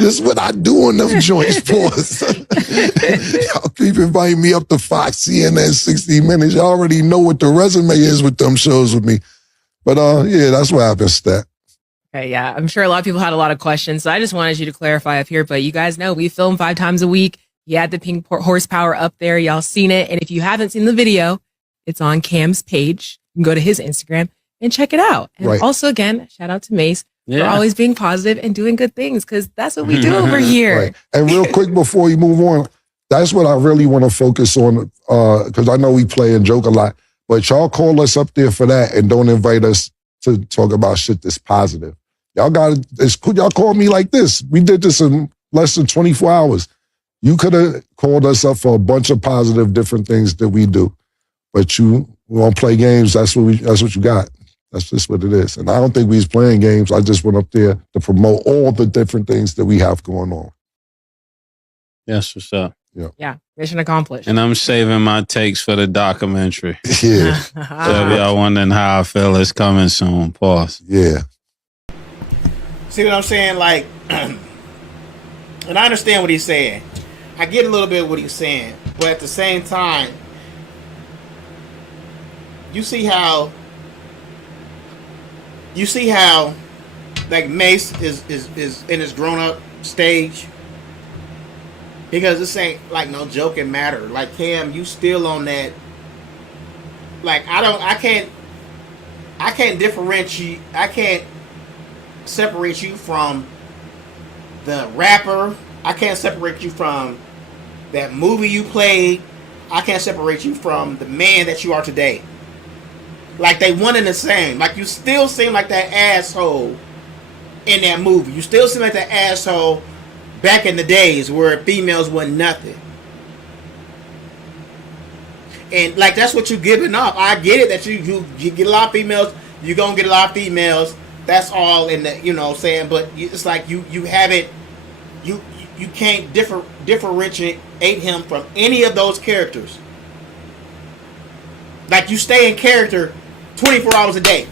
is what I do on them joints, boys. Y'all keep inviting me up to Fox, CNN, 60 Minutes. Y'all already know what the resume is with them shows with me. But yeah, that's what happened, Stat. Okay, yeah. I'm sure a lot of people had a lot of questions, so I just wanted you to clarify up here. But you guys know we film 5 times a week. He had the Pink Horsepower up there. Y'all seen it. And if you haven't seen the video, it's on Cam's page. You can go to his Instagram and check it out. And also, again, shout out to Mace for always being positive and doing good things, because that's what we do over here. Right. And real quick before you move on, that's what I really want to focus on, because I know we play and joke a lot, but y'all call us up there for that and don't invite us to talk about shit that's positive. Y'all call me like this. We did this in less than 24 hours. You could have called us up for a bunch of positive different things that we do. But you want to play games, that's what you got. That's just what it is. And I don't think we was playing games. I just went up there to promote all the different things that we have going on. Yes, what's up? Yeah, mission accomplished. And I'm saving my takes for the documentary. Yeah. So if y'all wondering how I feel, it's coming soon. Pause. Yeah. See what I'm saying? Like, and I understand what he's saying. I get a little bit of what he's saying, but at the same time, you see how like Mace is in his grown up stage, because this ain't like no joking matter. Like, Cam, you still on that. Like, I can't differentiate. I can't separate you from the rapper. I can't separate you from that movie you played. I can't separate you from the man that you are today. Like, they one and the same. Like, you still seem like that asshole in that movie. You still seem like that asshole back in the days where females wasn't nothing. And like, that's what you giving up. I get it that you get a lot of females. You're gonna get a lot of females. That's all in the, you know what I'm saying? But it's like you haven't, you can't differentiate him from any of those characters. Like, you stay in character 24 hours a day.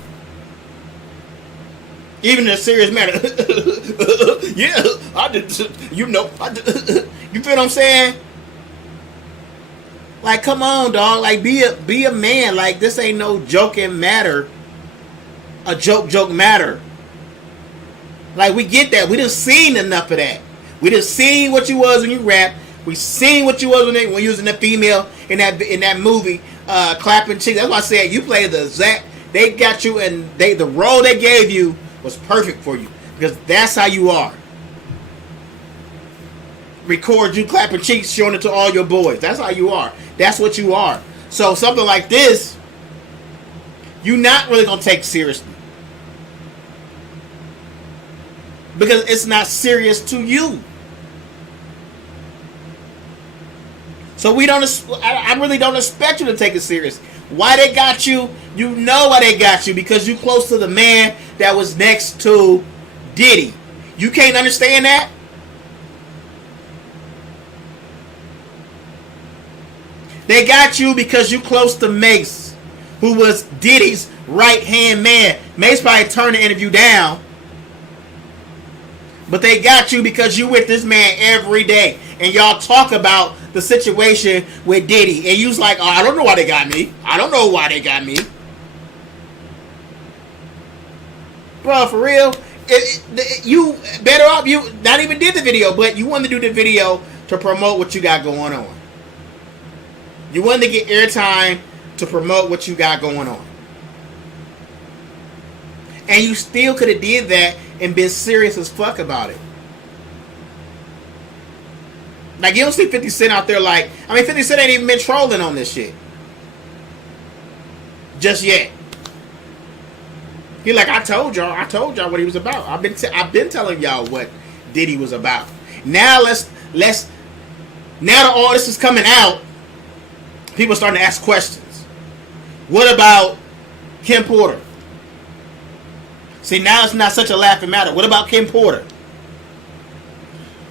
Even in a serious matter. Yeah, I did. You know, I did. You feel what I'm saying? Like, come on, dog. Like, be a man. Like, this ain't no joking matter. A joke matter. Like, we get that. We done seen enough of that. We done seen what you was when you rap. We seen what you was when you was in the female in that movie, clapping cheeks. That's why I said you played the exact. They got you, and the role they gave you was perfect for you, because that's how you are. Record you clapping cheeks, showing it to all your boys. That's how you are. That's what you are. So something like this, you're not really gonna take seriously, because it's not serious to you. So I really don't expect you to take it serious. Why they got you? You know why they got you, because you close to the man that was next to Diddy. You can't understand that? They got you because you close to Mace, who was Diddy's right-hand man. Mace probably turned the interview down. But they got you because you with this man every day. And y'all talk about the situation with Diddy. And you was like, oh, I don't know why they got me. I don't know why they got me. Bro, for real, you better off, you not even did the video, but you wanted to do the video to promote what you got going on. You wanted to get airtime to promote what you got going on. And you still could have did that and been serious as fuck about it. Like, you don't see 50 Cent out there like, 50 Cent ain't even been trolling on this shit just yet. He like, I told y'all what he was about. I've been telling y'all what Diddy was about. Now now that all this is coming out, people are starting to ask questions. What about Kim Porter? See, now it's not such a laughing matter. What about Kim Porter?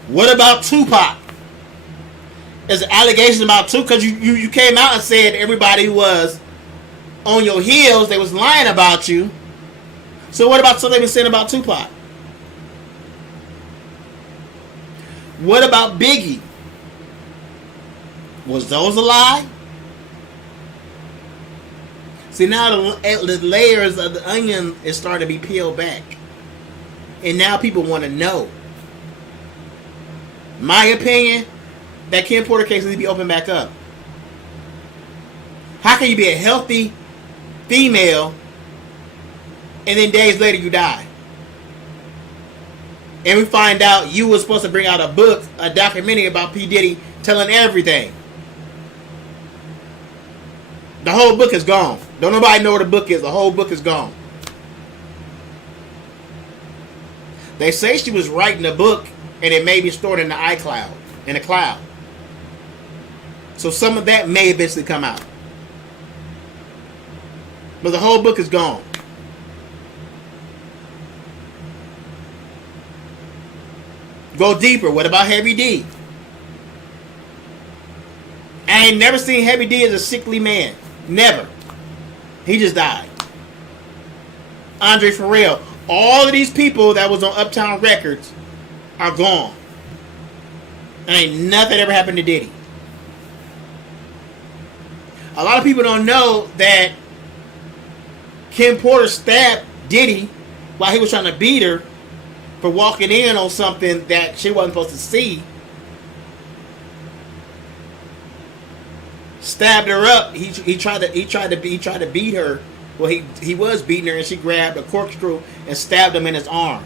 What about Tupac? There's allegations about Tupac, because you came out and said everybody who was on your heels, they was lying about you. So what about something they've been saying about Tupac? What about Biggie? Was those a lie? See, now the layers of the onion is starting to be peeled back. And now people want to know. My opinion, that Kim Porter case needs to be opened back up. How can you be a healthy female and then days later you die? And we find out you were supposed to bring out a documentary about P. Diddy telling everything. The whole book is gone. Don't nobody know where the book is. The whole book is gone. They say she was writing a book and it may be stored in the iCloud, in the cloud. So some of that may eventually come out. But the whole book is gone. Go deeper. What about Heavy D? I ain't never seen Heavy D as a sickly man. Never. He just died. Andre Farrell. All of these people that was on Uptown Records are gone. Ain't nothing ever happened to Diddy. A lot of people don't know that Kim Porter stabbed Diddy while he was trying to beat her for walking in on something that she wasn't supposed to see. Stabbed her up. He tried to beat her. Well, he was beating her, and she grabbed a corkscrew and stabbed him in his arm.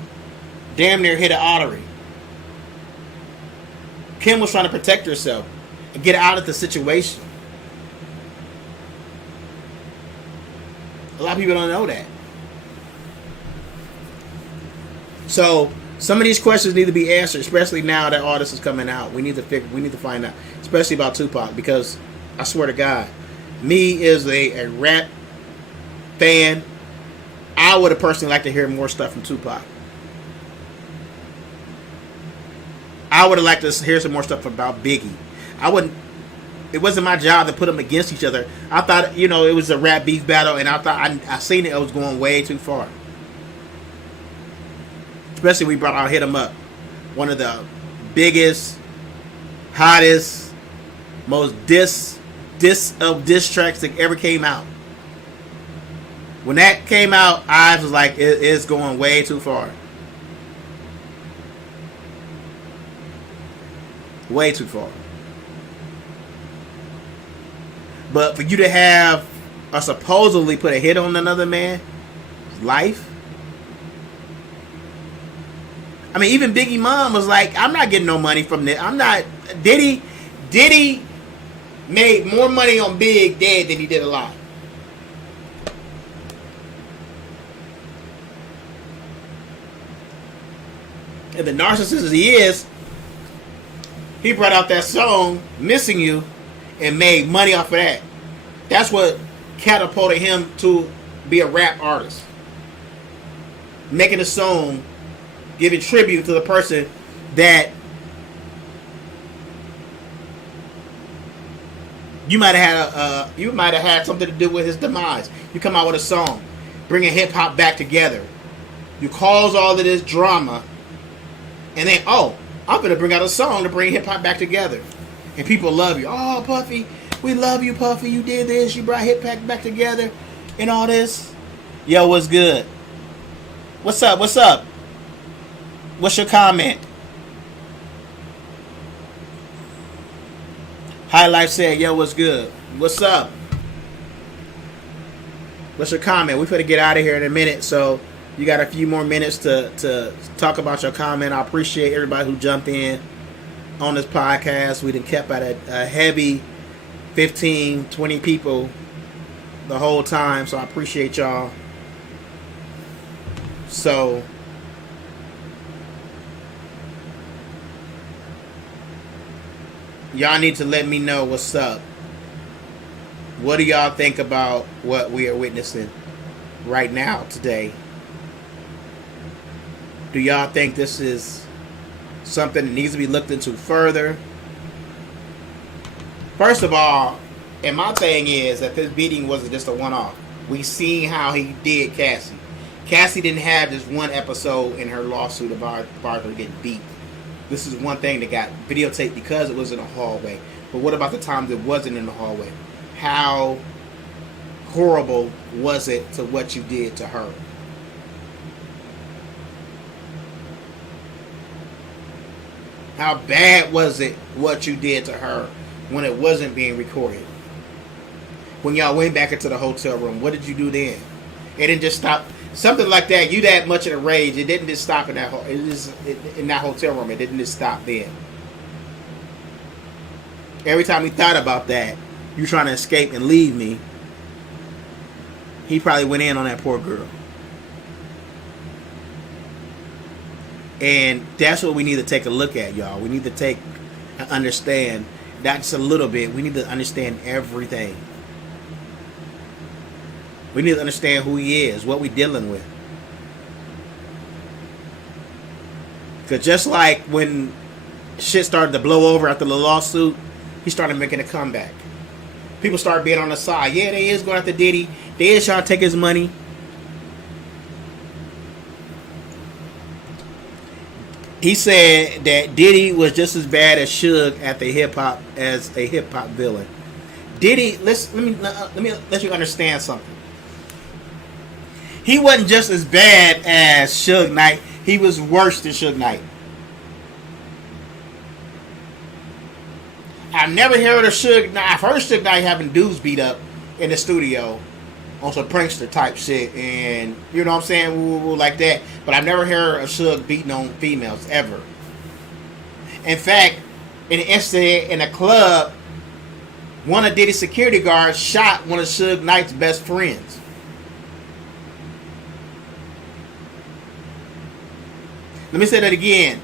Damn near hit an artery. Kim was trying to protect herself and get out of the situation. A lot of people don't know that. So some of these questions need to be answered, especially now that all this is coming out. We need to find out, especially about Tupac, because I swear to God, me as a rap fan, I would have personally liked to hear more stuff from Tupac. I would have liked to hear some more stuff about Biggie. It wasn't my job to put them against each other. I thought, it was a rap beef battle, and I thought I seen it was going way too far. Especially we brought out Hit 'Em Up, one of the biggest, hottest, most diss tracks that ever came out. When that came out, I was like, it's going way too far. Way too far. But for you to have or supposedly put a hit on another man's life, I mean, even Biggie mom was like, I'm not getting no money from this. I'm not. Diddy made more money on Big dead than he did alive. And the narcissist he is, he brought out that song, Missing You, and made money off of that. That's what catapulted him to be a rap artist. Making a song, giving tribute to the person that you might have had something to do with his demise. You come out with a song, bringing hip hop back together. You cause all of this drama, and then I'm gonna bring out a song to bring hip hop back together, and people love you. Oh, Puffy, we love you, Puffy. You did this. You brought hip hop back together, and all this. Yo, what's good? What's up? What's up? What's your comment? High Life said, yo, what's good? What's up? What's your comment? We're going to get out of here in a minute, so you got a few more minutes to talk about your comment. I appreciate everybody who jumped in on this podcast. We done kept at a heavy 15, 20 people the whole time, so I appreciate y'all. So y'all need to let me know what's up. What do y'all think about what we are witnessing right now today? Do y'all think this is something that needs to be looked into further? First of all, and my thing is that this beating wasn't just a one-off. We seen how he did Cassie. Cassie didn't have just one episode in her lawsuit about her getting beat. This is one thing that got videotaped because it was in a hallway. But what about the times it wasn't in the hallway? How horrible was it to what you did to her? How bad was it what you did to her when it wasn't being recorded? When y'all went back into the hotel room, what did you do then? It didn't just stop. Something like that, you that much in a rage, it didn't just stop in that in that hotel room. It didn't just stop then. Every time he thought about that, you trying to escape and leave me, he probably went in on that poor girl. And that's what we need to take a look at, y'all. We need to take and understand, not just a little bit, we need to understand everything. We need to understand who he is, what we're dealing with. Because just like when shit started to blow over after the lawsuit, he started making a comeback. people start being on the side. Yeah, they is going after Diddy. They is trying to take his money. He said that Diddy was just as bad as Suge at the hip hop as a hip hop villain. Diddy, let me let you understand something. He wasn't just as bad as Suge Knight. He was worse than Suge Knight. I've never heard of Suge Knight. I've heard Suge Knight having dudes beat up in the studio on some prankster type shit, and you know what I'm saying, woo, like that. But I've never heard of Suge beating on females ever. In fact, in an incident in a club, one of Diddy's security guards shot one of Suge Knight's best friends. Let me say that again.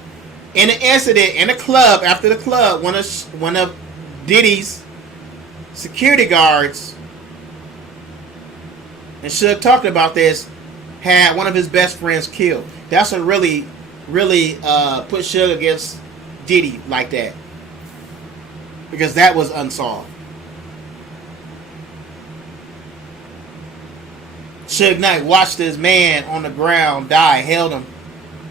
In an incident in a club, after the club, one of Diddy's security guards, and Suge talked about this, had one of his best friends killed. That's what really put Suge against Diddy like that, because that was unsolved. Suge Knight watched his man on the ground die, held him,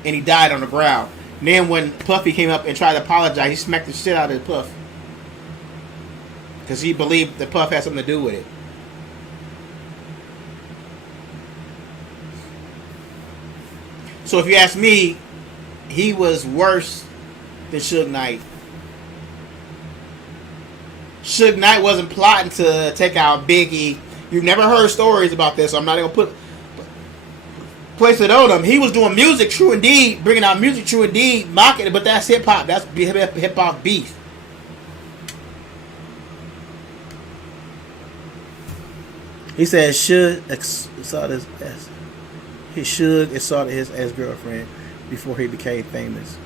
and he died on the ground. And then when Puffy came up and tried to apologize, he smacked the shit out of Puff, because he believed that Puff had something to do with it. So if you ask me, he was worse than Suge Knight. Suge Knight wasn't plotting to take out Biggie. You've never heard stories about this, so I'm not going to place it on him. He was doing music, true indeed, bringing out music, true indeed, mocking it, but that's hip hop. That's hip hop beef. He said Suge assaulted his ex-girlfriend before he became famous.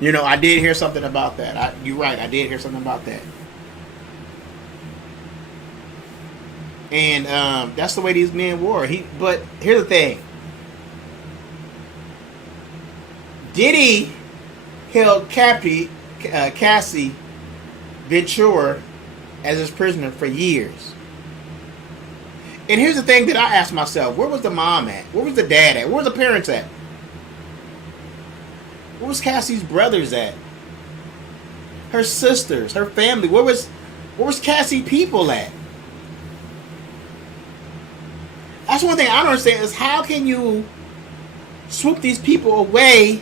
You know, I did hear something about that. You're right, I did hear something about that. And that's the way these men were. But here's the thing. Diddy held Cassie Ventura as his prisoner for years. And here's the thing that I asked myself. Where was the mom at? Where was the dad at? Where was the parents at? Where was Cassie's brothers at? Her sisters, her family. Where was Cassie people at? That's one thing I don't understand, is how can you swoop these people away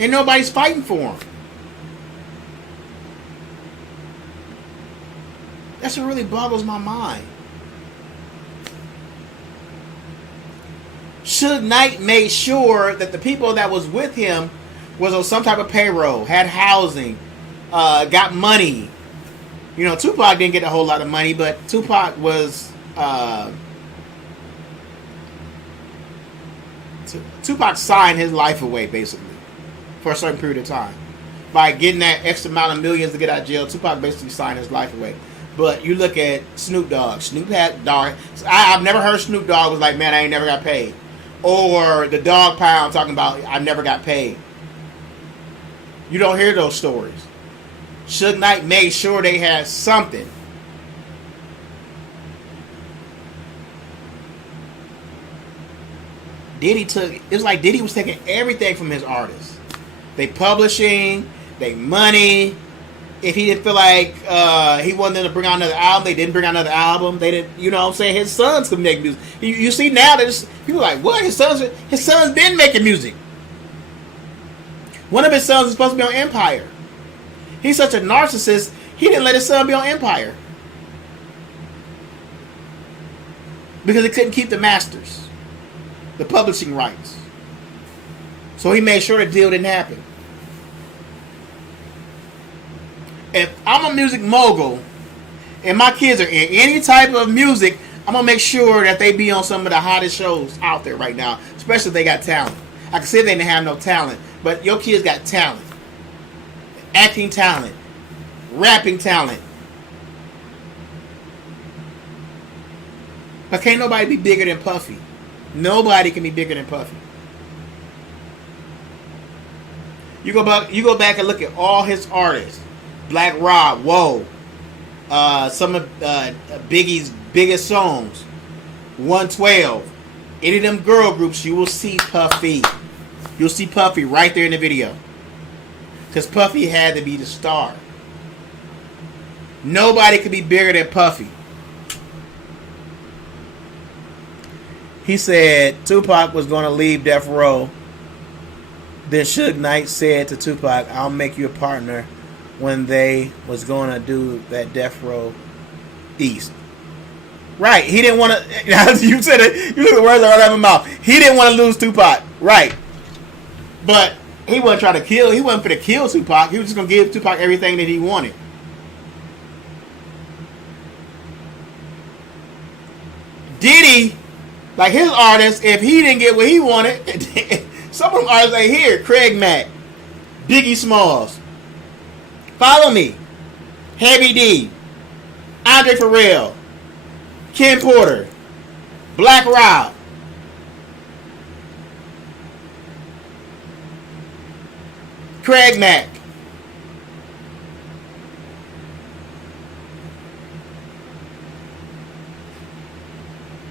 and nobody's fighting for them? That's what really boggles my mind. Suge Knight made sure that the people that was with him was on some type of payroll, had housing, got money. You know, Tupac didn't get a whole lot of money, but Tupac was Tupac signed his life away basically for a certain period of time. By getting that extra amount of millions to get out of jail, Tupac basically signed his life away. But you look at Snoop Dogg. Snoop had dog. I've never heard Snoop Dogg was like, man, I ain't never got paid. Or the Dog Pound talking about, I never got paid. You don't hear those stories. Suge Knight made sure they had something. It's like Diddy was taking everything from his artists. They publishing, they money. If he didn't feel like he wanted them to bring out another album, they didn't bring out another album. They didn't, you know what I'm saying? His sons could make music. You see now, there's people like, what? His sons been making music. One of his sons is supposed to be on Empire. He's such a narcissist, he didn't let his son be on Empire. Because he couldn't keep the masters, the publishing rights. So he made sure the deal didn't happen. If I'm a music mogul and my kids are in any type of music, I'm going to make sure that they be on some of the hottest shows out there right now, especially if they got talent. I can say they didn't have no talent, but your kids got talent. Acting talent. Rapping talent. But can't nobody be bigger than Puffy. Nobody can be bigger than Puffy. You go back and look at all his artists. Black Rob, Whoa. Some of Biggie's biggest songs. 112. Any of them girl groups, you will see Puffy. You'll see Puffy right there in the video. Because Puffy had to be the star. Nobody could be bigger than Puffy. He said Tupac was going to leave Death Row. Then Suge Knight said to Tupac, I'll make you a partner, when they was going to do that Death Row East. Right. He didn't want to... You said it. You took the words right out of my mouth. He didn't want to lose Tupac. Right. But he wasn't trying to kill. He wasn't going to kill Tupac. He was just going to give Tupac everything that he wanted. Diddy, like his artists, if he didn't get what he wanted, some of them artists ain't here. Craig Mack, Biggie Smalls, Follow Me, Heavy D, Andre Pharrell, Ken Porter, Black Rob, Craig Mack.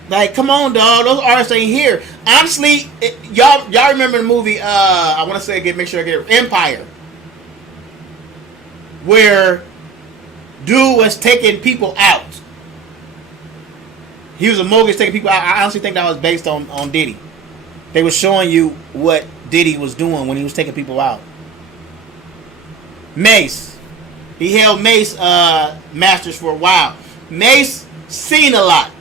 Like, come on, dog. Those artists ain't here. Honestly, y'all remember the movie? I want to say make sure I get it. Empire, where dude was taking people out. He was a mogul taking people out. I honestly think that was based on Diddy. They were showing you what Diddy was doing when he was taking people out. Mace, he held Mace masters for a while. Mace seen a lot.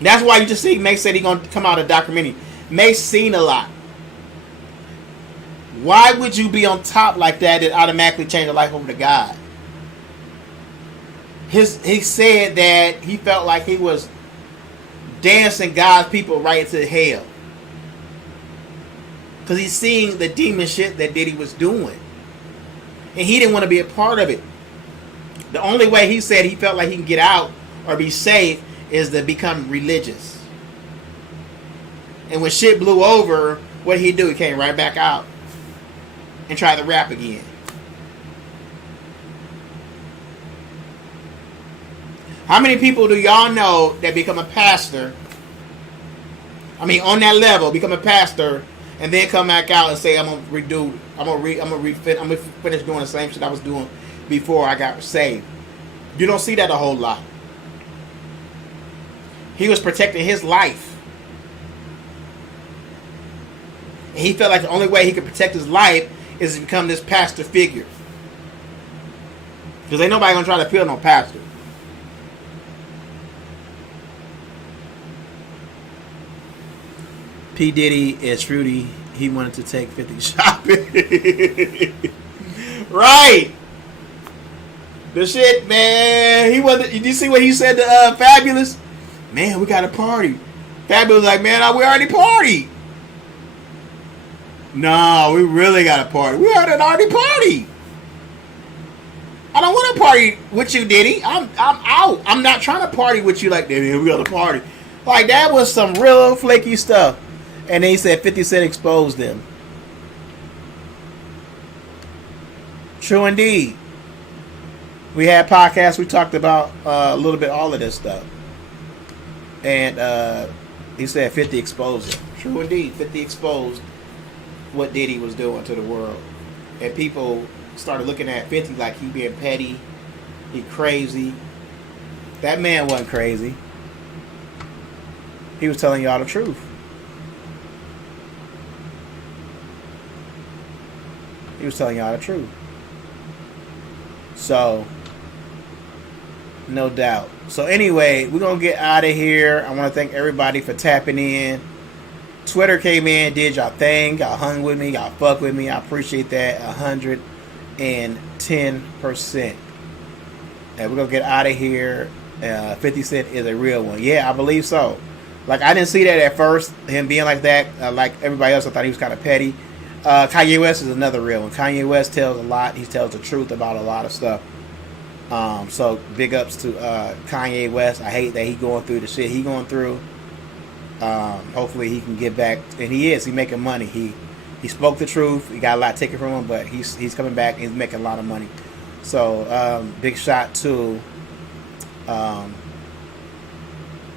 That's why you just see Mace said he's going to come out a documentary. Mace seen a lot. Why would you be on top like that and automatically change your life over to God? He said that he felt like he was dancing God's people right into hell. Because he's seeing the demon shit that Diddy was doing. And he didn't want to be a part of it. The only way he said he felt like he can get out or be safe is to become religious. And when shit blew over, what did he do? He came right back out and tried to rap again. How many people do y'all know that become a pastor? I mean, on that level, become a pastor, and then come back out and say, I'm gonna finish doing the same shit I was doing before I got saved. You don't see that a whole lot. He was protecting his life. And he felt like the only way he could protect his life is to become this pastor figure. Because ain't nobody gonna try to kill no pastor. P. Diddy is Fruity. He wanted to take 50 shopping. Right. The shit, man. He wasn't. Did you see what he said to Fabulous? Man, we got a party. Fabulous like, man, we already partied. No, we really got a party. We already party. I don't want to party with you, Diddy. I'm out. I'm not trying to party with you like that. We got a party. Like, that was some real flaky stuff. And then he said 50 Cent exposed them. True indeed. We had podcasts. We talked about a little bit all of this stuff. And he said 50 exposed him. True indeed. 50 exposed what Diddy was doing to the world. And people started looking at 50 like he being petty. He crazy. That man wasn't crazy. He was telling y'all the truth. He was telling y'all the truth. So, no doubt. So anyway, we're going to get out of here. I want to thank everybody for tapping in. Twitter came in, did y'all thing. Y'all hung with me. Y'all fuck with me. I appreciate that 110%. And we're going to get out of here. 50 Cent is a real one. Yeah, I believe so. Like, I didn't see that at first. Him being like that. Like everybody else, I thought he was kind of petty. Kanye West is another real one. Kanye West tells a lot. He tells the truth about a lot of stuff. So big ups to Kanye West. I hate that he going through the shit he going through. Hopefully he can get back, and he is. He making money. He spoke the truth. He got a lot taken from him, but he's coming back and he's making a lot of money. So big shot to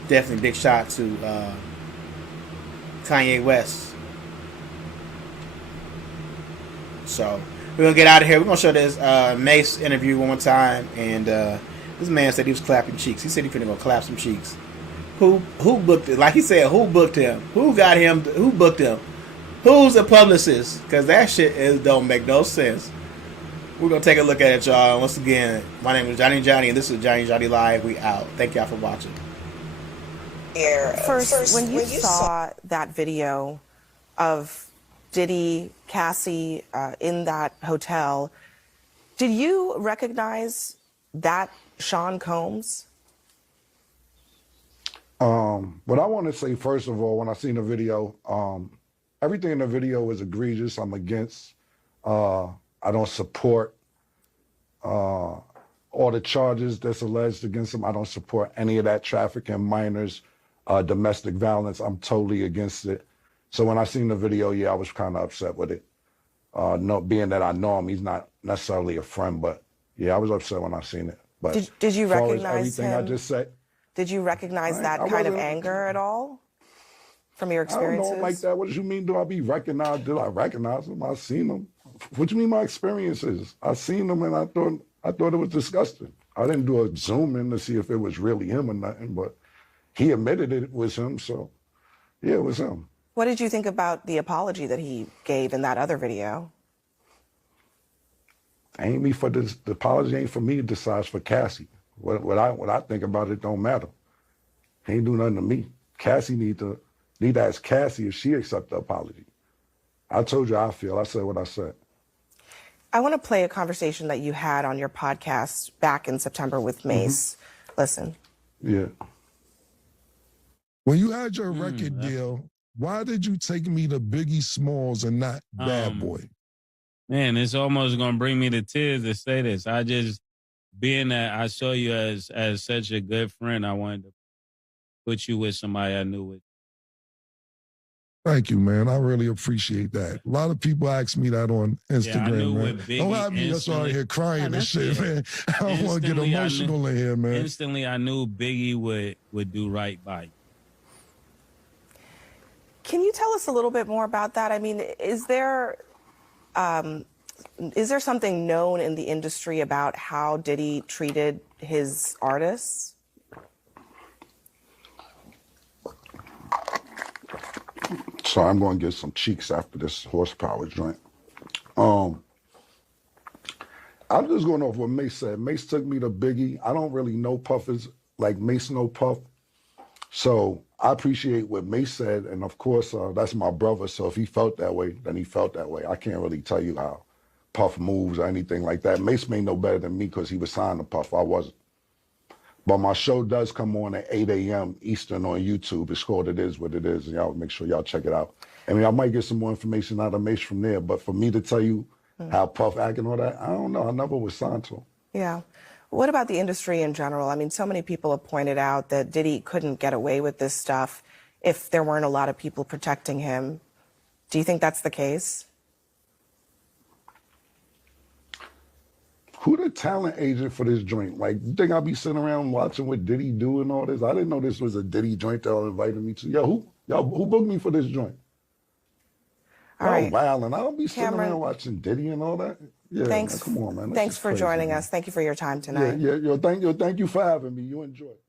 definitely big shot to Kanye West. So we're gonna get out of here. We're gonna show this Mace interview one more time, and this man said he was clapping cheeks. He said he finna go clap some cheeks. Who booked it? Like he said, who booked him? Who got him? Who booked him? Who's the publicist? Because that shit don't make no sense. We're going to take a look at it, y'all. Once again, my name is Johnny, and this is Johnny Live. We out. Thank y'all for watching. First, when you saw that video of Diddy, Cassie in that hotel, did you recognize that Sean Combs? What I want to say, first of all, when I seen the video, everything in the video is egregious. I'm against. I don't support all the charges that's alleged against him. I don't support any of that trafficking, minors, domestic violence. I'm totally against it. So when I seen the video, yeah, I was kind of upset with it. Being that I know him, he's not necessarily a friend, but yeah, I was upset when I seen it. But did you recognize everything him? I just said. Did you recognize that kind of anger at all from your experiences? I don't know like that. What do you mean? Do I be recognized? Did I recognize him? I seen him. What do you mean my experiences? I seen him and I thought it was disgusting. I didn't do a zoom in to see if it was really him or nothing, but he admitted it was him. So yeah, it was him. What did you think about the apology that he gave in that other video? Ain't me for this. The apology ain't for me to decide. It's for Cassie. What I think about it don't matter. He ain't do nothing to me. Cassie need to ask Cassie if she accept the apology. I told you how I feel. I said what I said. I want to play a conversation that you had on your podcast back in September with Mace. Listen. Yeah. When you had your record deal, why did you take me to Biggie Smalls and not Bad Boy? Man, it's almost gonna bring me to tears to say this. I just, being that I saw you as such a good friend, I wanted to put you with somebody I knew with. Thank you, man. I really appreciate that. A lot of people ask me that on Instagram, man. Don't have me that's all here crying and shit, man. I don't want to get emotional in here, man. Instantly, I knew Biggie would do right by you. Can you tell us a little bit more about that? I mean, is there something known in the industry about how Diddy treated his artists? So I'm going to get some cheeks after this horsepower joint. I'm just going off what Mace said. Mace took me to Biggie. I don't really know Puffers like Mace know Puff. So I appreciate what Mace said. And of course, that's my brother. So if he felt that way, then he felt that way. I can't really tell you how Puff moves or anything like that. Mace may know better than me because he was signed to Puff. I wasn't. But my show does come on at 8 a.m. Eastern on YouTube. It's called It Is What It Is. And y'all make sure y'all check it out. I mean, I might get some more information out of Mace from there. But for me to tell you how Puff act and all that, I don't know. I never was signed to him. Yeah. What about the industry in general? I mean, so many people have pointed out that Diddy couldn't get away with this stuff if there weren't a lot of people protecting him. Do you think that's the case? Who the talent agent for this joint? Like, you think I'll be sitting around watching what Diddy do and all this? I didn't know this was a Diddy joint that y'all invited me to. Yo, who booked me for this joint? All right. Wow, and I don't be sitting around watching Diddy and all that. Yeah, thanks. Man, come on, man. Thanks for joining us. Thank you for your time tonight. Yeah. Thank you for having me. You enjoy it.